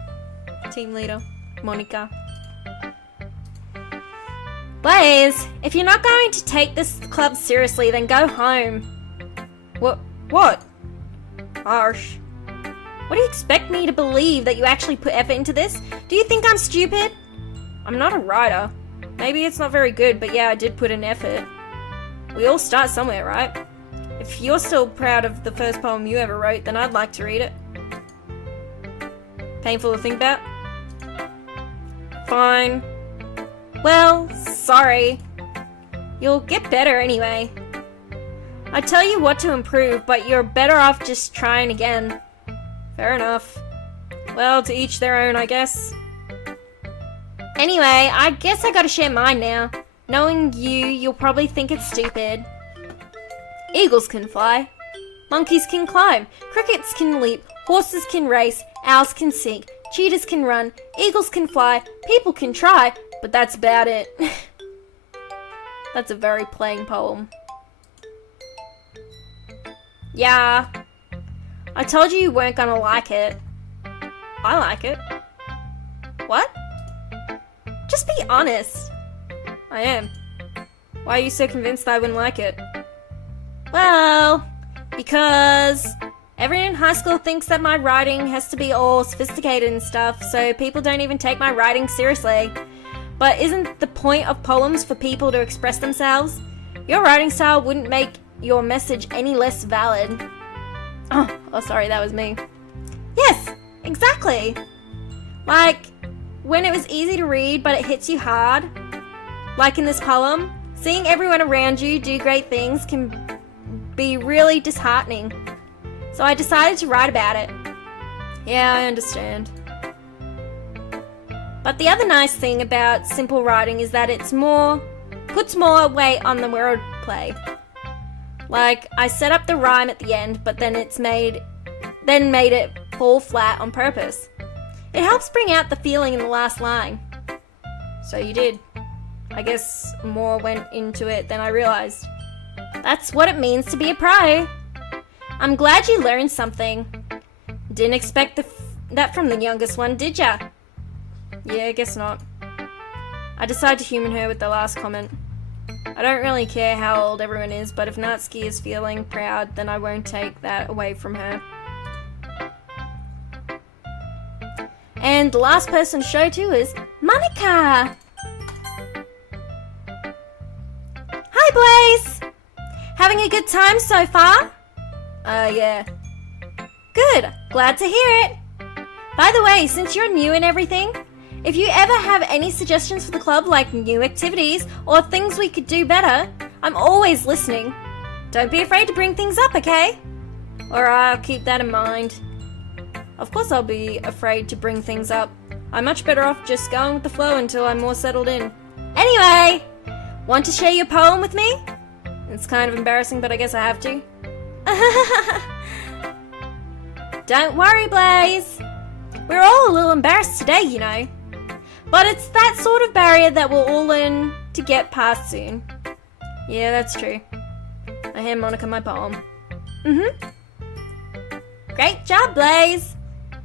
Monica. Blaze, if you're not going to take this club seriously, then go home. What? Harsh. What do you expect me to believe, that you actually put effort into this? Do you think I'm stupid? I'm not a writer. Maybe it's not very good, but yeah, I did put in effort. We all start somewhere, right? If you're still proud of the first poem you ever wrote, then I'd like to read it. Painful to think about? Fine. Well, sorry. You'll get better anyway. I tell you what to improve, but you're better off just trying again. Fair enough. Well, to each their own, I guess. Anyway, I guess I gotta share mine now. Knowing you, you'll probably think it's stupid. Eagles can fly. Monkeys can climb. Crickets can leap. Horses can race. Owls can sing. Cheetahs can run. Eagles can fly. People can try. But that's about it. That's a very plain poem. Yeah. I told you weren't gonna like it. I like it. What? Just be honest. I am. Why are you so convinced that I wouldn't like it? Well, because everyone in high school thinks that my writing has to be all sophisticated and stuff, so people don't even take my writing seriously. But isn't the point of poems for people to express themselves? Your writing style wouldn't make your message any less valid. Oh, sorry, that was me. Yes, exactly. Like, when it was easy to read but it hits you hard, like in this poem, seeing everyone around you do great things can be really disheartening. So I decided to write about it. Yeah, I understand. But the other nice thing about simple writing is that it's puts more weight on the wordplay. Like, I set up the rhyme at the end, but then made it fall flat on purpose. It helps bring out the feeling in the last line. So you did. I guess more went into it than I realized. That's what it means to be a pro. I'm glad you learned something. Didn't expect that from the youngest one, did ya? Yeah, I guess not. I decided to humour her with the last comment. I don't really care how old everyone is, but if Natsuki is feeling proud, then I won't take that away from her. And the last person to show to is Monica! Hi, Blaze! Having a good time so far? Yeah. Good, glad to hear it. By the way, since you're new and everything, if you ever have any suggestions for the club, like new activities or things we could do better, I'm always listening. Don't be afraid to bring things up, okay? Or I'll keep that in mind. Of course I'll be afraid to bring things up. I'm much better off just going with the flow until I'm more settled in. Anyway, want to share your poem with me? It's kind of embarrassing, but I guess I have to. Don't worry, Blaze. We're all a little embarrassed today, you know. But it's that sort of barrier that we'll all learn to get past soon. Yeah, that's true. I hand Monica my poem. Great job, Blaze.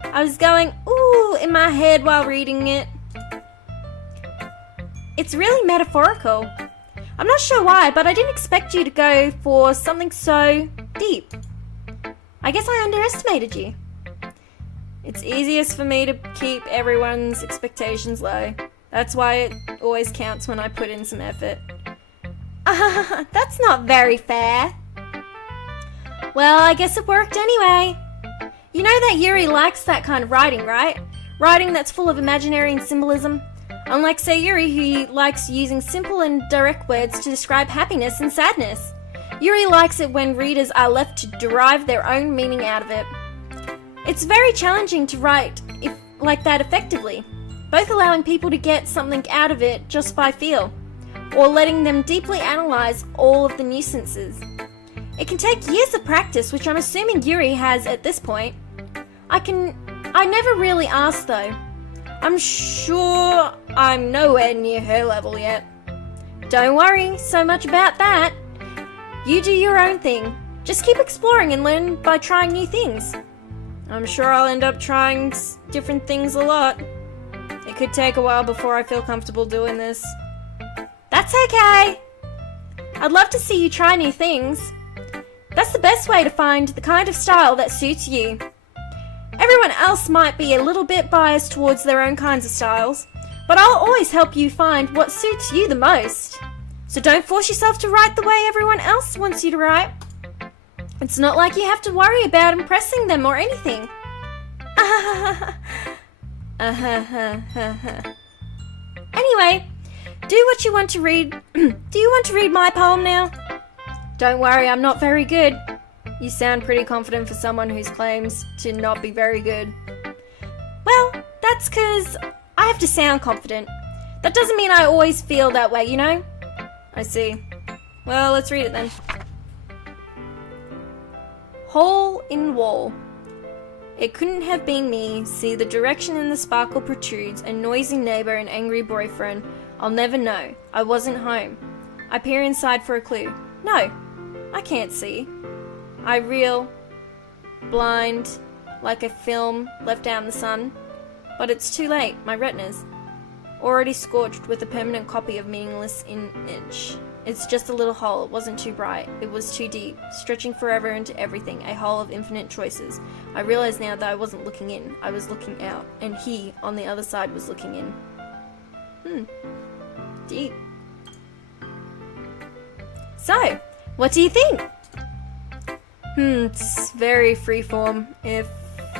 I was going, ooh, in my head while reading it. It's really metaphorical. I'm not sure why, but I didn't expect you to go for something so deep. I guess I underestimated you. It's easiest for me to keep everyone's expectations low. That's why it always counts when I put in some effort. That's not very fair. Well, I guess it worked anyway. You know that Yuri likes that kind of writing, right? Writing that's full of imaginary and symbolism. Unlike Sayuri, who likes using simple and direct words to describe happiness and sadness. Yuri likes it when readers are left to derive their own meaning out of it. It's very challenging to write like that effectively, both allowing people to get something out of it just by feel, or letting them deeply analyze all of the nuisances. It can take years of practice, which I'm assuming Yuri has at this point. I never really asked though. I'm sure I'm nowhere near her level yet. Don't worry so much about that. You do your own thing. Just keep exploring and learn by trying new things. I'm sure I'll end up trying different things a lot. It could take a while before I feel comfortable doing this. That's okay. I'd love to see you try new things. That's the best way to find the kind of style that suits you. Everyone else might be a little bit biased towards their own kinds of styles, but I'll always help you find what suits you the most. So don't force yourself to write the way everyone else wants you to write. It's not like you have to worry about impressing them or anything. Anyway, do what you want to read. Do you want to read my poem now? Don't worry, I'm not very good. You sound pretty confident for someone whose claims to not be very good. Well, that's because I have to sound confident. That doesn't mean I always feel that way, you know? I see. Well, let's read it then. Hole in wall. It couldn't have been me. See the direction in the sparkle protrudes. A noisy neighbor, an angry boyfriend. I'll never know. I wasn't home. I peer inside for a clue. No, I can't see. I reel, blind, like a film left out in the sun. But it's too late, my retinas. Already scorched with a permanent copy of meaningless image. It's just a little hole, it wasn't too bright. It was too deep, stretching forever into everything, a hole of infinite choices. I realize now that I wasn't looking in, I was looking out. And he, on the other side, was looking in. Deep. So, what do you think? It's very freeform, if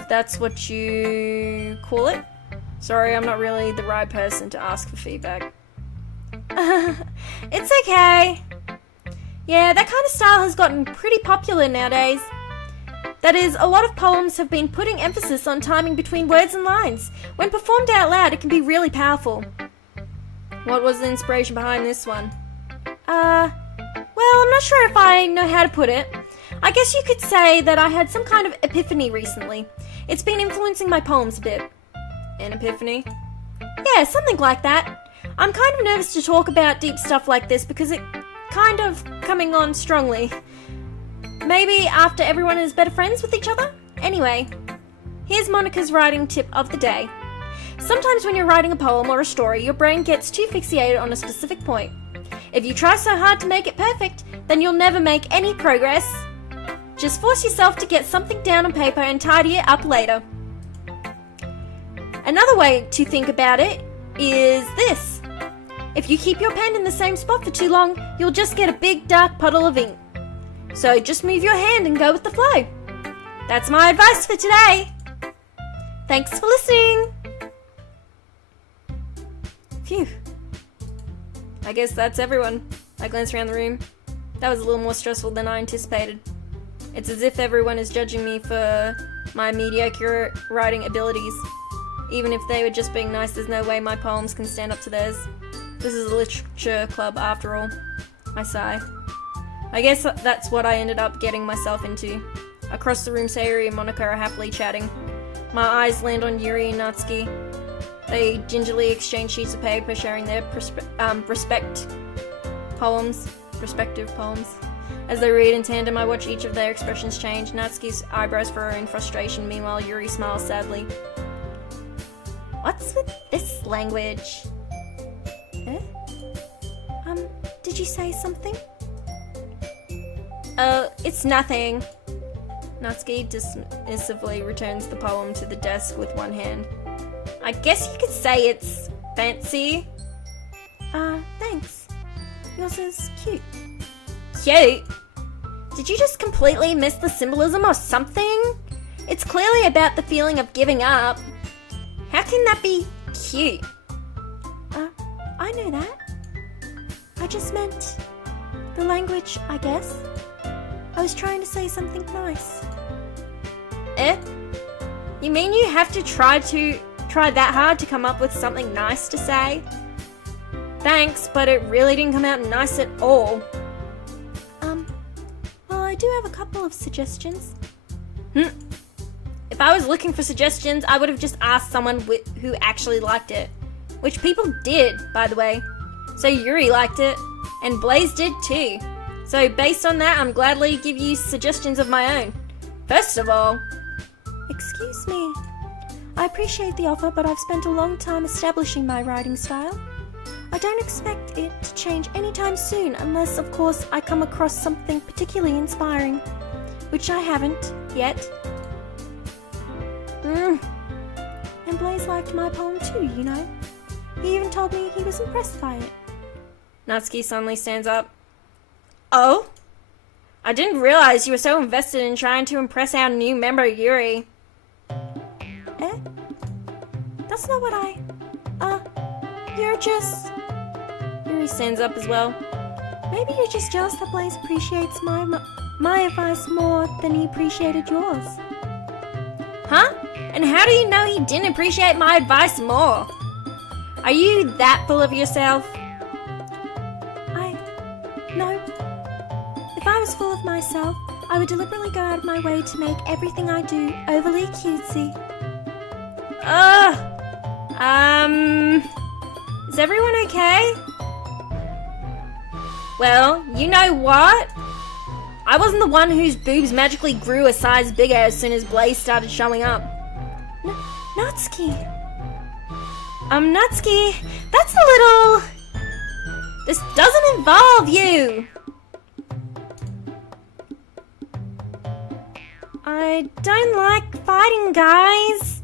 that's what you call it. Sorry, I'm not really the right person to ask for feedback. It's okay. Yeah, that kind of style has gotten pretty popular nowadays. That is, a lot of poems have been putting emphasis on timing between words and lines. When performed out loud, it can be really powerful. What was the inspiration behind this one? Well, I'm not sure if I know how to put it. I guess you could say that I had some kind of epiphany recently. It's been influencing my poems a bit. An epiphany? Yeah, something like that. I'm kind of nervous to talk about deep stuff like this because it's kind of coming on strongly. Maybe after everyone is better friends with each other? Anyway, here's Monica's writing tip of the day. Sometimes when you're writing a poem or a story, your brain gets too fixated on a specific point. If you try so hard to make it perfect, then you'll never make any progress. Just force yourself to get something down on paper and tidy it up later. Another way to think about it is this. If you keep your pen in the same spot for too long, you'll just get a big dark puddle of ink. So just move your hand and go with the flow. That's my advice for today. Thanks for listening. Phew. I guess that's everyone. I glanced around the room. That was a little more stressful than I anticipated. It's as if everyone is judging me for my mediocre writing abilities. Even if they were just being nice, there's no way my poems can stand up to theirs. This is a literature club after all. I sigh. I guess that's what I ended up getting myself into. Across the room, Sayuri and Monica are happily chatting. My eyes land on Yuri and Natsuki. They gingerly exchange sheets of paper, sharing their respective poems. As they read in tandem, I watch each of their expressions change. Natsuki's eyebrows furrow in frustration, meanwhile Yuri smiles sadly. What's with this language? Did you say something? It's nothing. Natsuki dismissively returns the poem to the desk with one hand. I guess you could say it's fancy. Thanks. Yours is cute. Cute? Did you just completely miss the symbolism or something? It's clearly about the feeling of giving up. How can that be cute? I know that. I just meant the language, I guess. I was trying to say something nice. You mean you have to try that hard to come up with something nice to say? Thanks, but it really didn't come out nice at all. Well, I do have a couple of suggestions. If I was looking for suggestions, I would have just asked someone who actually liked it. Which people did, by the way. So Yuri liked it, and Blaze did too. So based on that, I'm gladly give you suggestions of my own. First of all... Excuse me. I appreciate the offer, but I've spent a long time establishing my writing style. I don't expect it to change anytime soon, unless, of course, I come across something particularly inspiring, which I haven't yet. And Blaze liked my poem too, you know. He even told me he was impressed by it. Natsuki suddenly stands up. Oh? I didn't realize you were so invested in trying to impress our new member, Yuri. Eh? That's not what you're just... Yuri stands up as well. Maybe you're just jealous that Blaze appreciates my advice more than he appreciated yours. Huh? And how do you know he didn't appreciate my advice more? Are you that full of yourself? No. If I was full of myself, I would deliberately go out of my way to make everything I do overly cutesy. Is everyone okay? Well, you know what? I wasn't the one whose boobs magically grew a size bigger as soon as Blaze started showing up. Natsuki! Natsuki, that's a little... This doesn't involve you! I don't like fighting, guys.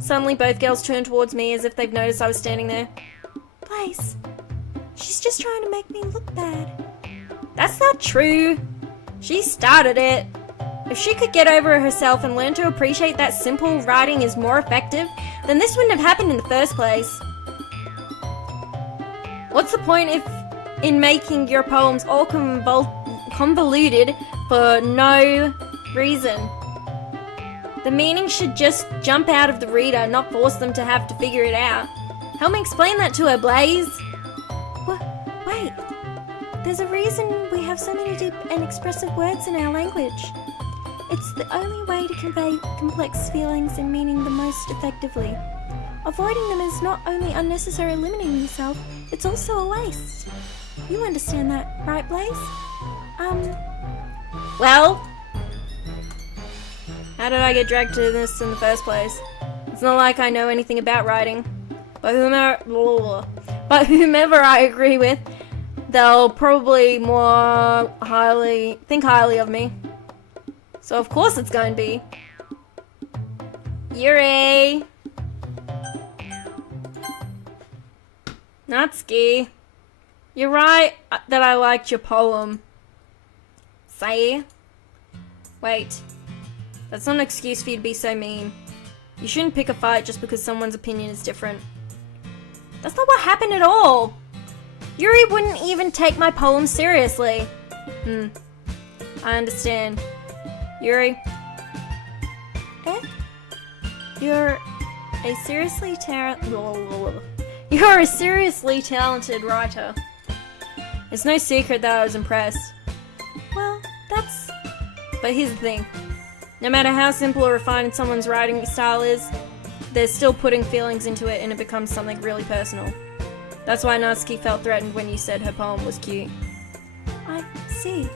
Suddenly both girls turn towards me as if they've noticed I was standing there. Blaze, she's just trying to make me look bad. That's not true. She started it. If she could get over herself and learn to appreciate that simple writing is more effective, then this wouldn't have happened in the first place. What's the point in making your poems all convoluted for no reason? The meaning should just jump out of the reader, not force them to have to figure it out. Help me explain that to her, Blaze. Wait. There's a reason we have so many deep and expressive words in our language. It's the only way to convey complex feelings and meaning the most effectively. Avoiding them is not only unnecessary limiting yourself, it's also a waste. You understand that, right, Blaze? Well, how did I get dragged to this in the first place? It's not like I know anything about writing. But whomever I agree with, they'll probably think highly of me. So of course it's going to be Yuri. Natsuki, you're right that I liked your poem. Say? Wait, that's not an excuse for you to be so mean. You shouldn't pick a fight just because someone's opinion is different. That's not what happened at all. Yuri wouldn't even take my poem seriously. I understand. Yuri? Eh? You're a seriously talented writer. It's no secret that I was impressed. Well, that's... But here's the thing. No matter how simple or refined someone's writing style is, they're still putting feelings into it and it becomes something really personal. That's why Natsuki felt threatened when you said her poem was cute. I see.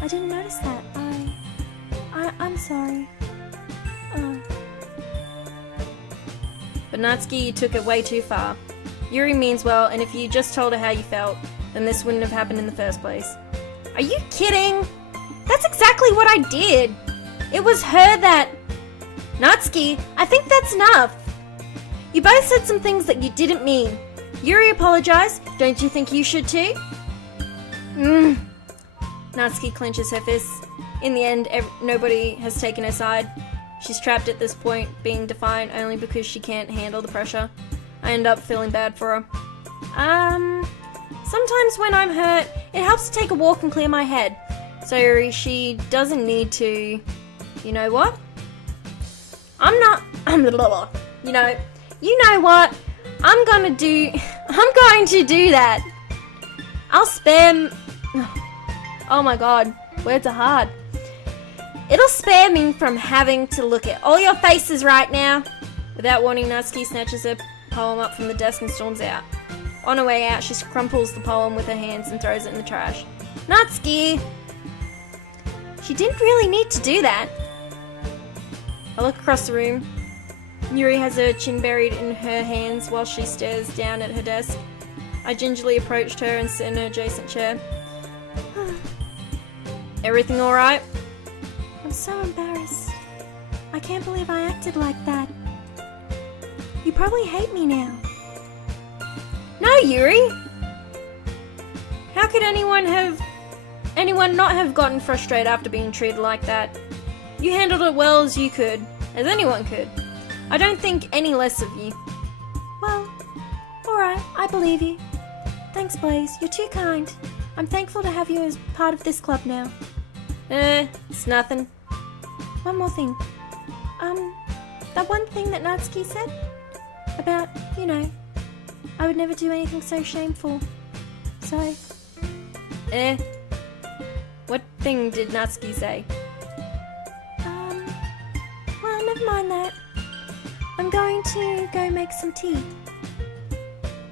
I didn't notice that. I'm sorry. But Natsuki, you took it way too far. Yuri means well, and if you just told her how you felt, then this wouldn't have happened in the first place. Are you kidding? That's exactly what I did. It was her that... Natsuki, I think that's enough. You both said some things that you didn't mean. Yuri apologized. Don't you think you should too? Natsuki clenches her fists. In the end, nobody has taken her side. She's trapped at this point, being defiant only because she can't handle the pressure. I end up feeling bad for her. Sometimes when I'm hurt, it helps to take a walk and clear my head. So she doesn't need to... You know what? You know what? I'm going to do that. I'll spare... Oh my god, words are hard. It'll spare me from having to look at all your faces right now. Without warning, Natsuki snatches her poem up from the desk and storms out. On her way out, she crumples the poem with her hands and throws it in the trash. Natsuki! She didn't really need to do that. I look across the room. Yuri has her chin buried in her hands while she stares down at her desk. I gingerly approached her and sit in an adjacent chair. Everything alright? I'm so embarrassed. I can't believe I acted like that. You probably hate me now. No, Yuri! How could anyone not have gotten frustrated after being treated like that? You handled it well as you could, as anyone could. I don't think any less of you. Well, alright, I believe you. Thanks, Blaze. You're too kind. I'm thankful to have you as part of this club now. It's nothing. One more thing. That one thing that Natsuki said? About, I would never do anything so shameful. So... What thing did Natsuki say? Well, never mind that. I'm going to go make some tea.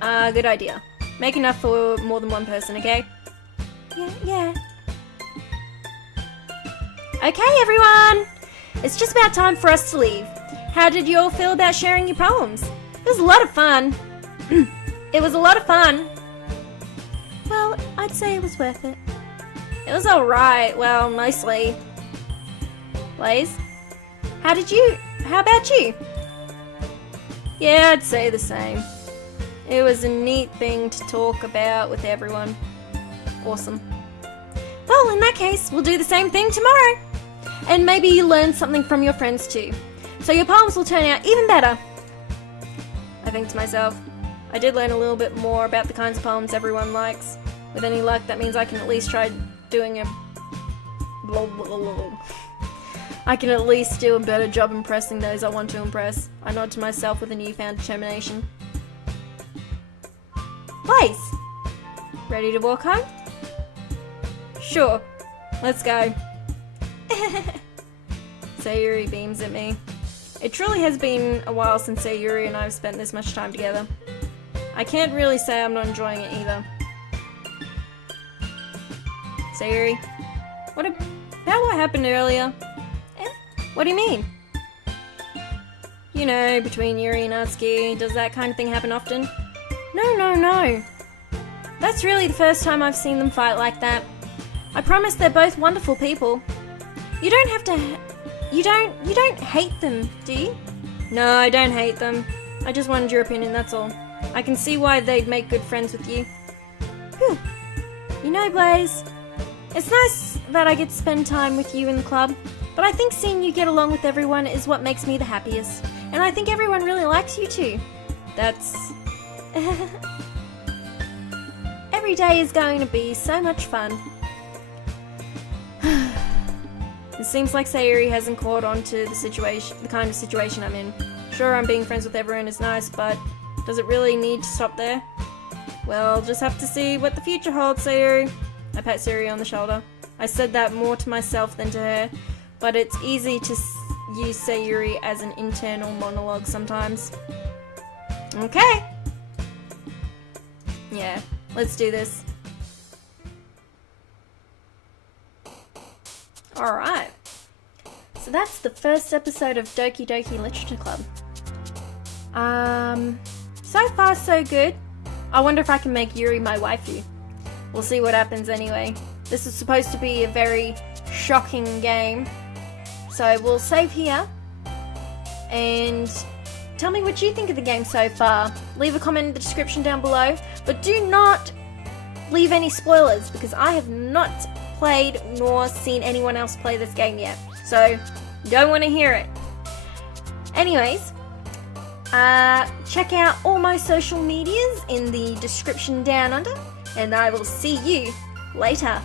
Good idea. Make enough for more than one person, okay? Yeah. Okay, everyone! It's just about time for us to leave. How did you all feel about sharing your poems? It was a lot of fun. It was a lot of fun. Well, I'd say it was worth it. It was alright, well, mostly. Blaze? How about you? Yeah, I'd say the same. It was a neat thing to talk about with everyone. Awesome. Well, in that case, we'll do the same thing tomorrow. And maybe you learn something from your friends too. So your poems will turn out even better. I think to myself, I did learn a little bit more about the kinds of poems everyone likes. With any luck, that means I can at least try doing a... I can at least do a better job impressing those I want to impress. I nod to myself with a newfound determination. Blaze! Ready to walk home? Sure. Let's go. Sayuri beams at me. It truly has been a while since Sayuri and I have spent this much time together. I can't really say I'm not enjoying it either. Sayuri, about what happened earlier? What do you mean? You know, between Yuri and Natsuki, does that kind of thing happen often? No. That's really the first time I've seen them fight like that. I promise they're both wonderful people. You don't have to... You don't hate them, do you? No, I don't hate them. I just wanted your opinion, that's all. I can see why they'd make good friends with you. Whew. You know, Blaze, it's nice that I get to spend time with you in the club, but I think seeing you get along with everyone is what makes me the happiest. And I think everyone really likes you too. That's... Every day is going to be so much fun. It seems like Sayuri hasn't caught on to the kind of situation I'm in. Sure, I'm being friends with everyone is nice, but does it really need to stop there? Well, just have to see what the future holds, Sayuri. I pat Sayuri on the shoulder. I said that more to myself than to her, but it's easy to use Sayuri as an internal monologue sometimes. Okay. Yeah, let's do this. Alright. So that's the first episode of Doki Doki Literature Club. So far so good. I wonder if I can make Yuri my waifu. We'll see what happens anyway. This is supposed to be a very shocking game. So we'll save here. And tell me what you think of the game so far. Leave a comment in the description down below. But do not leave any spoilers, because I have not played nor seen anyone else play this game yet. So, don't want to hear it. Anyways, check out all my social medias in the description down under, and I will see you later.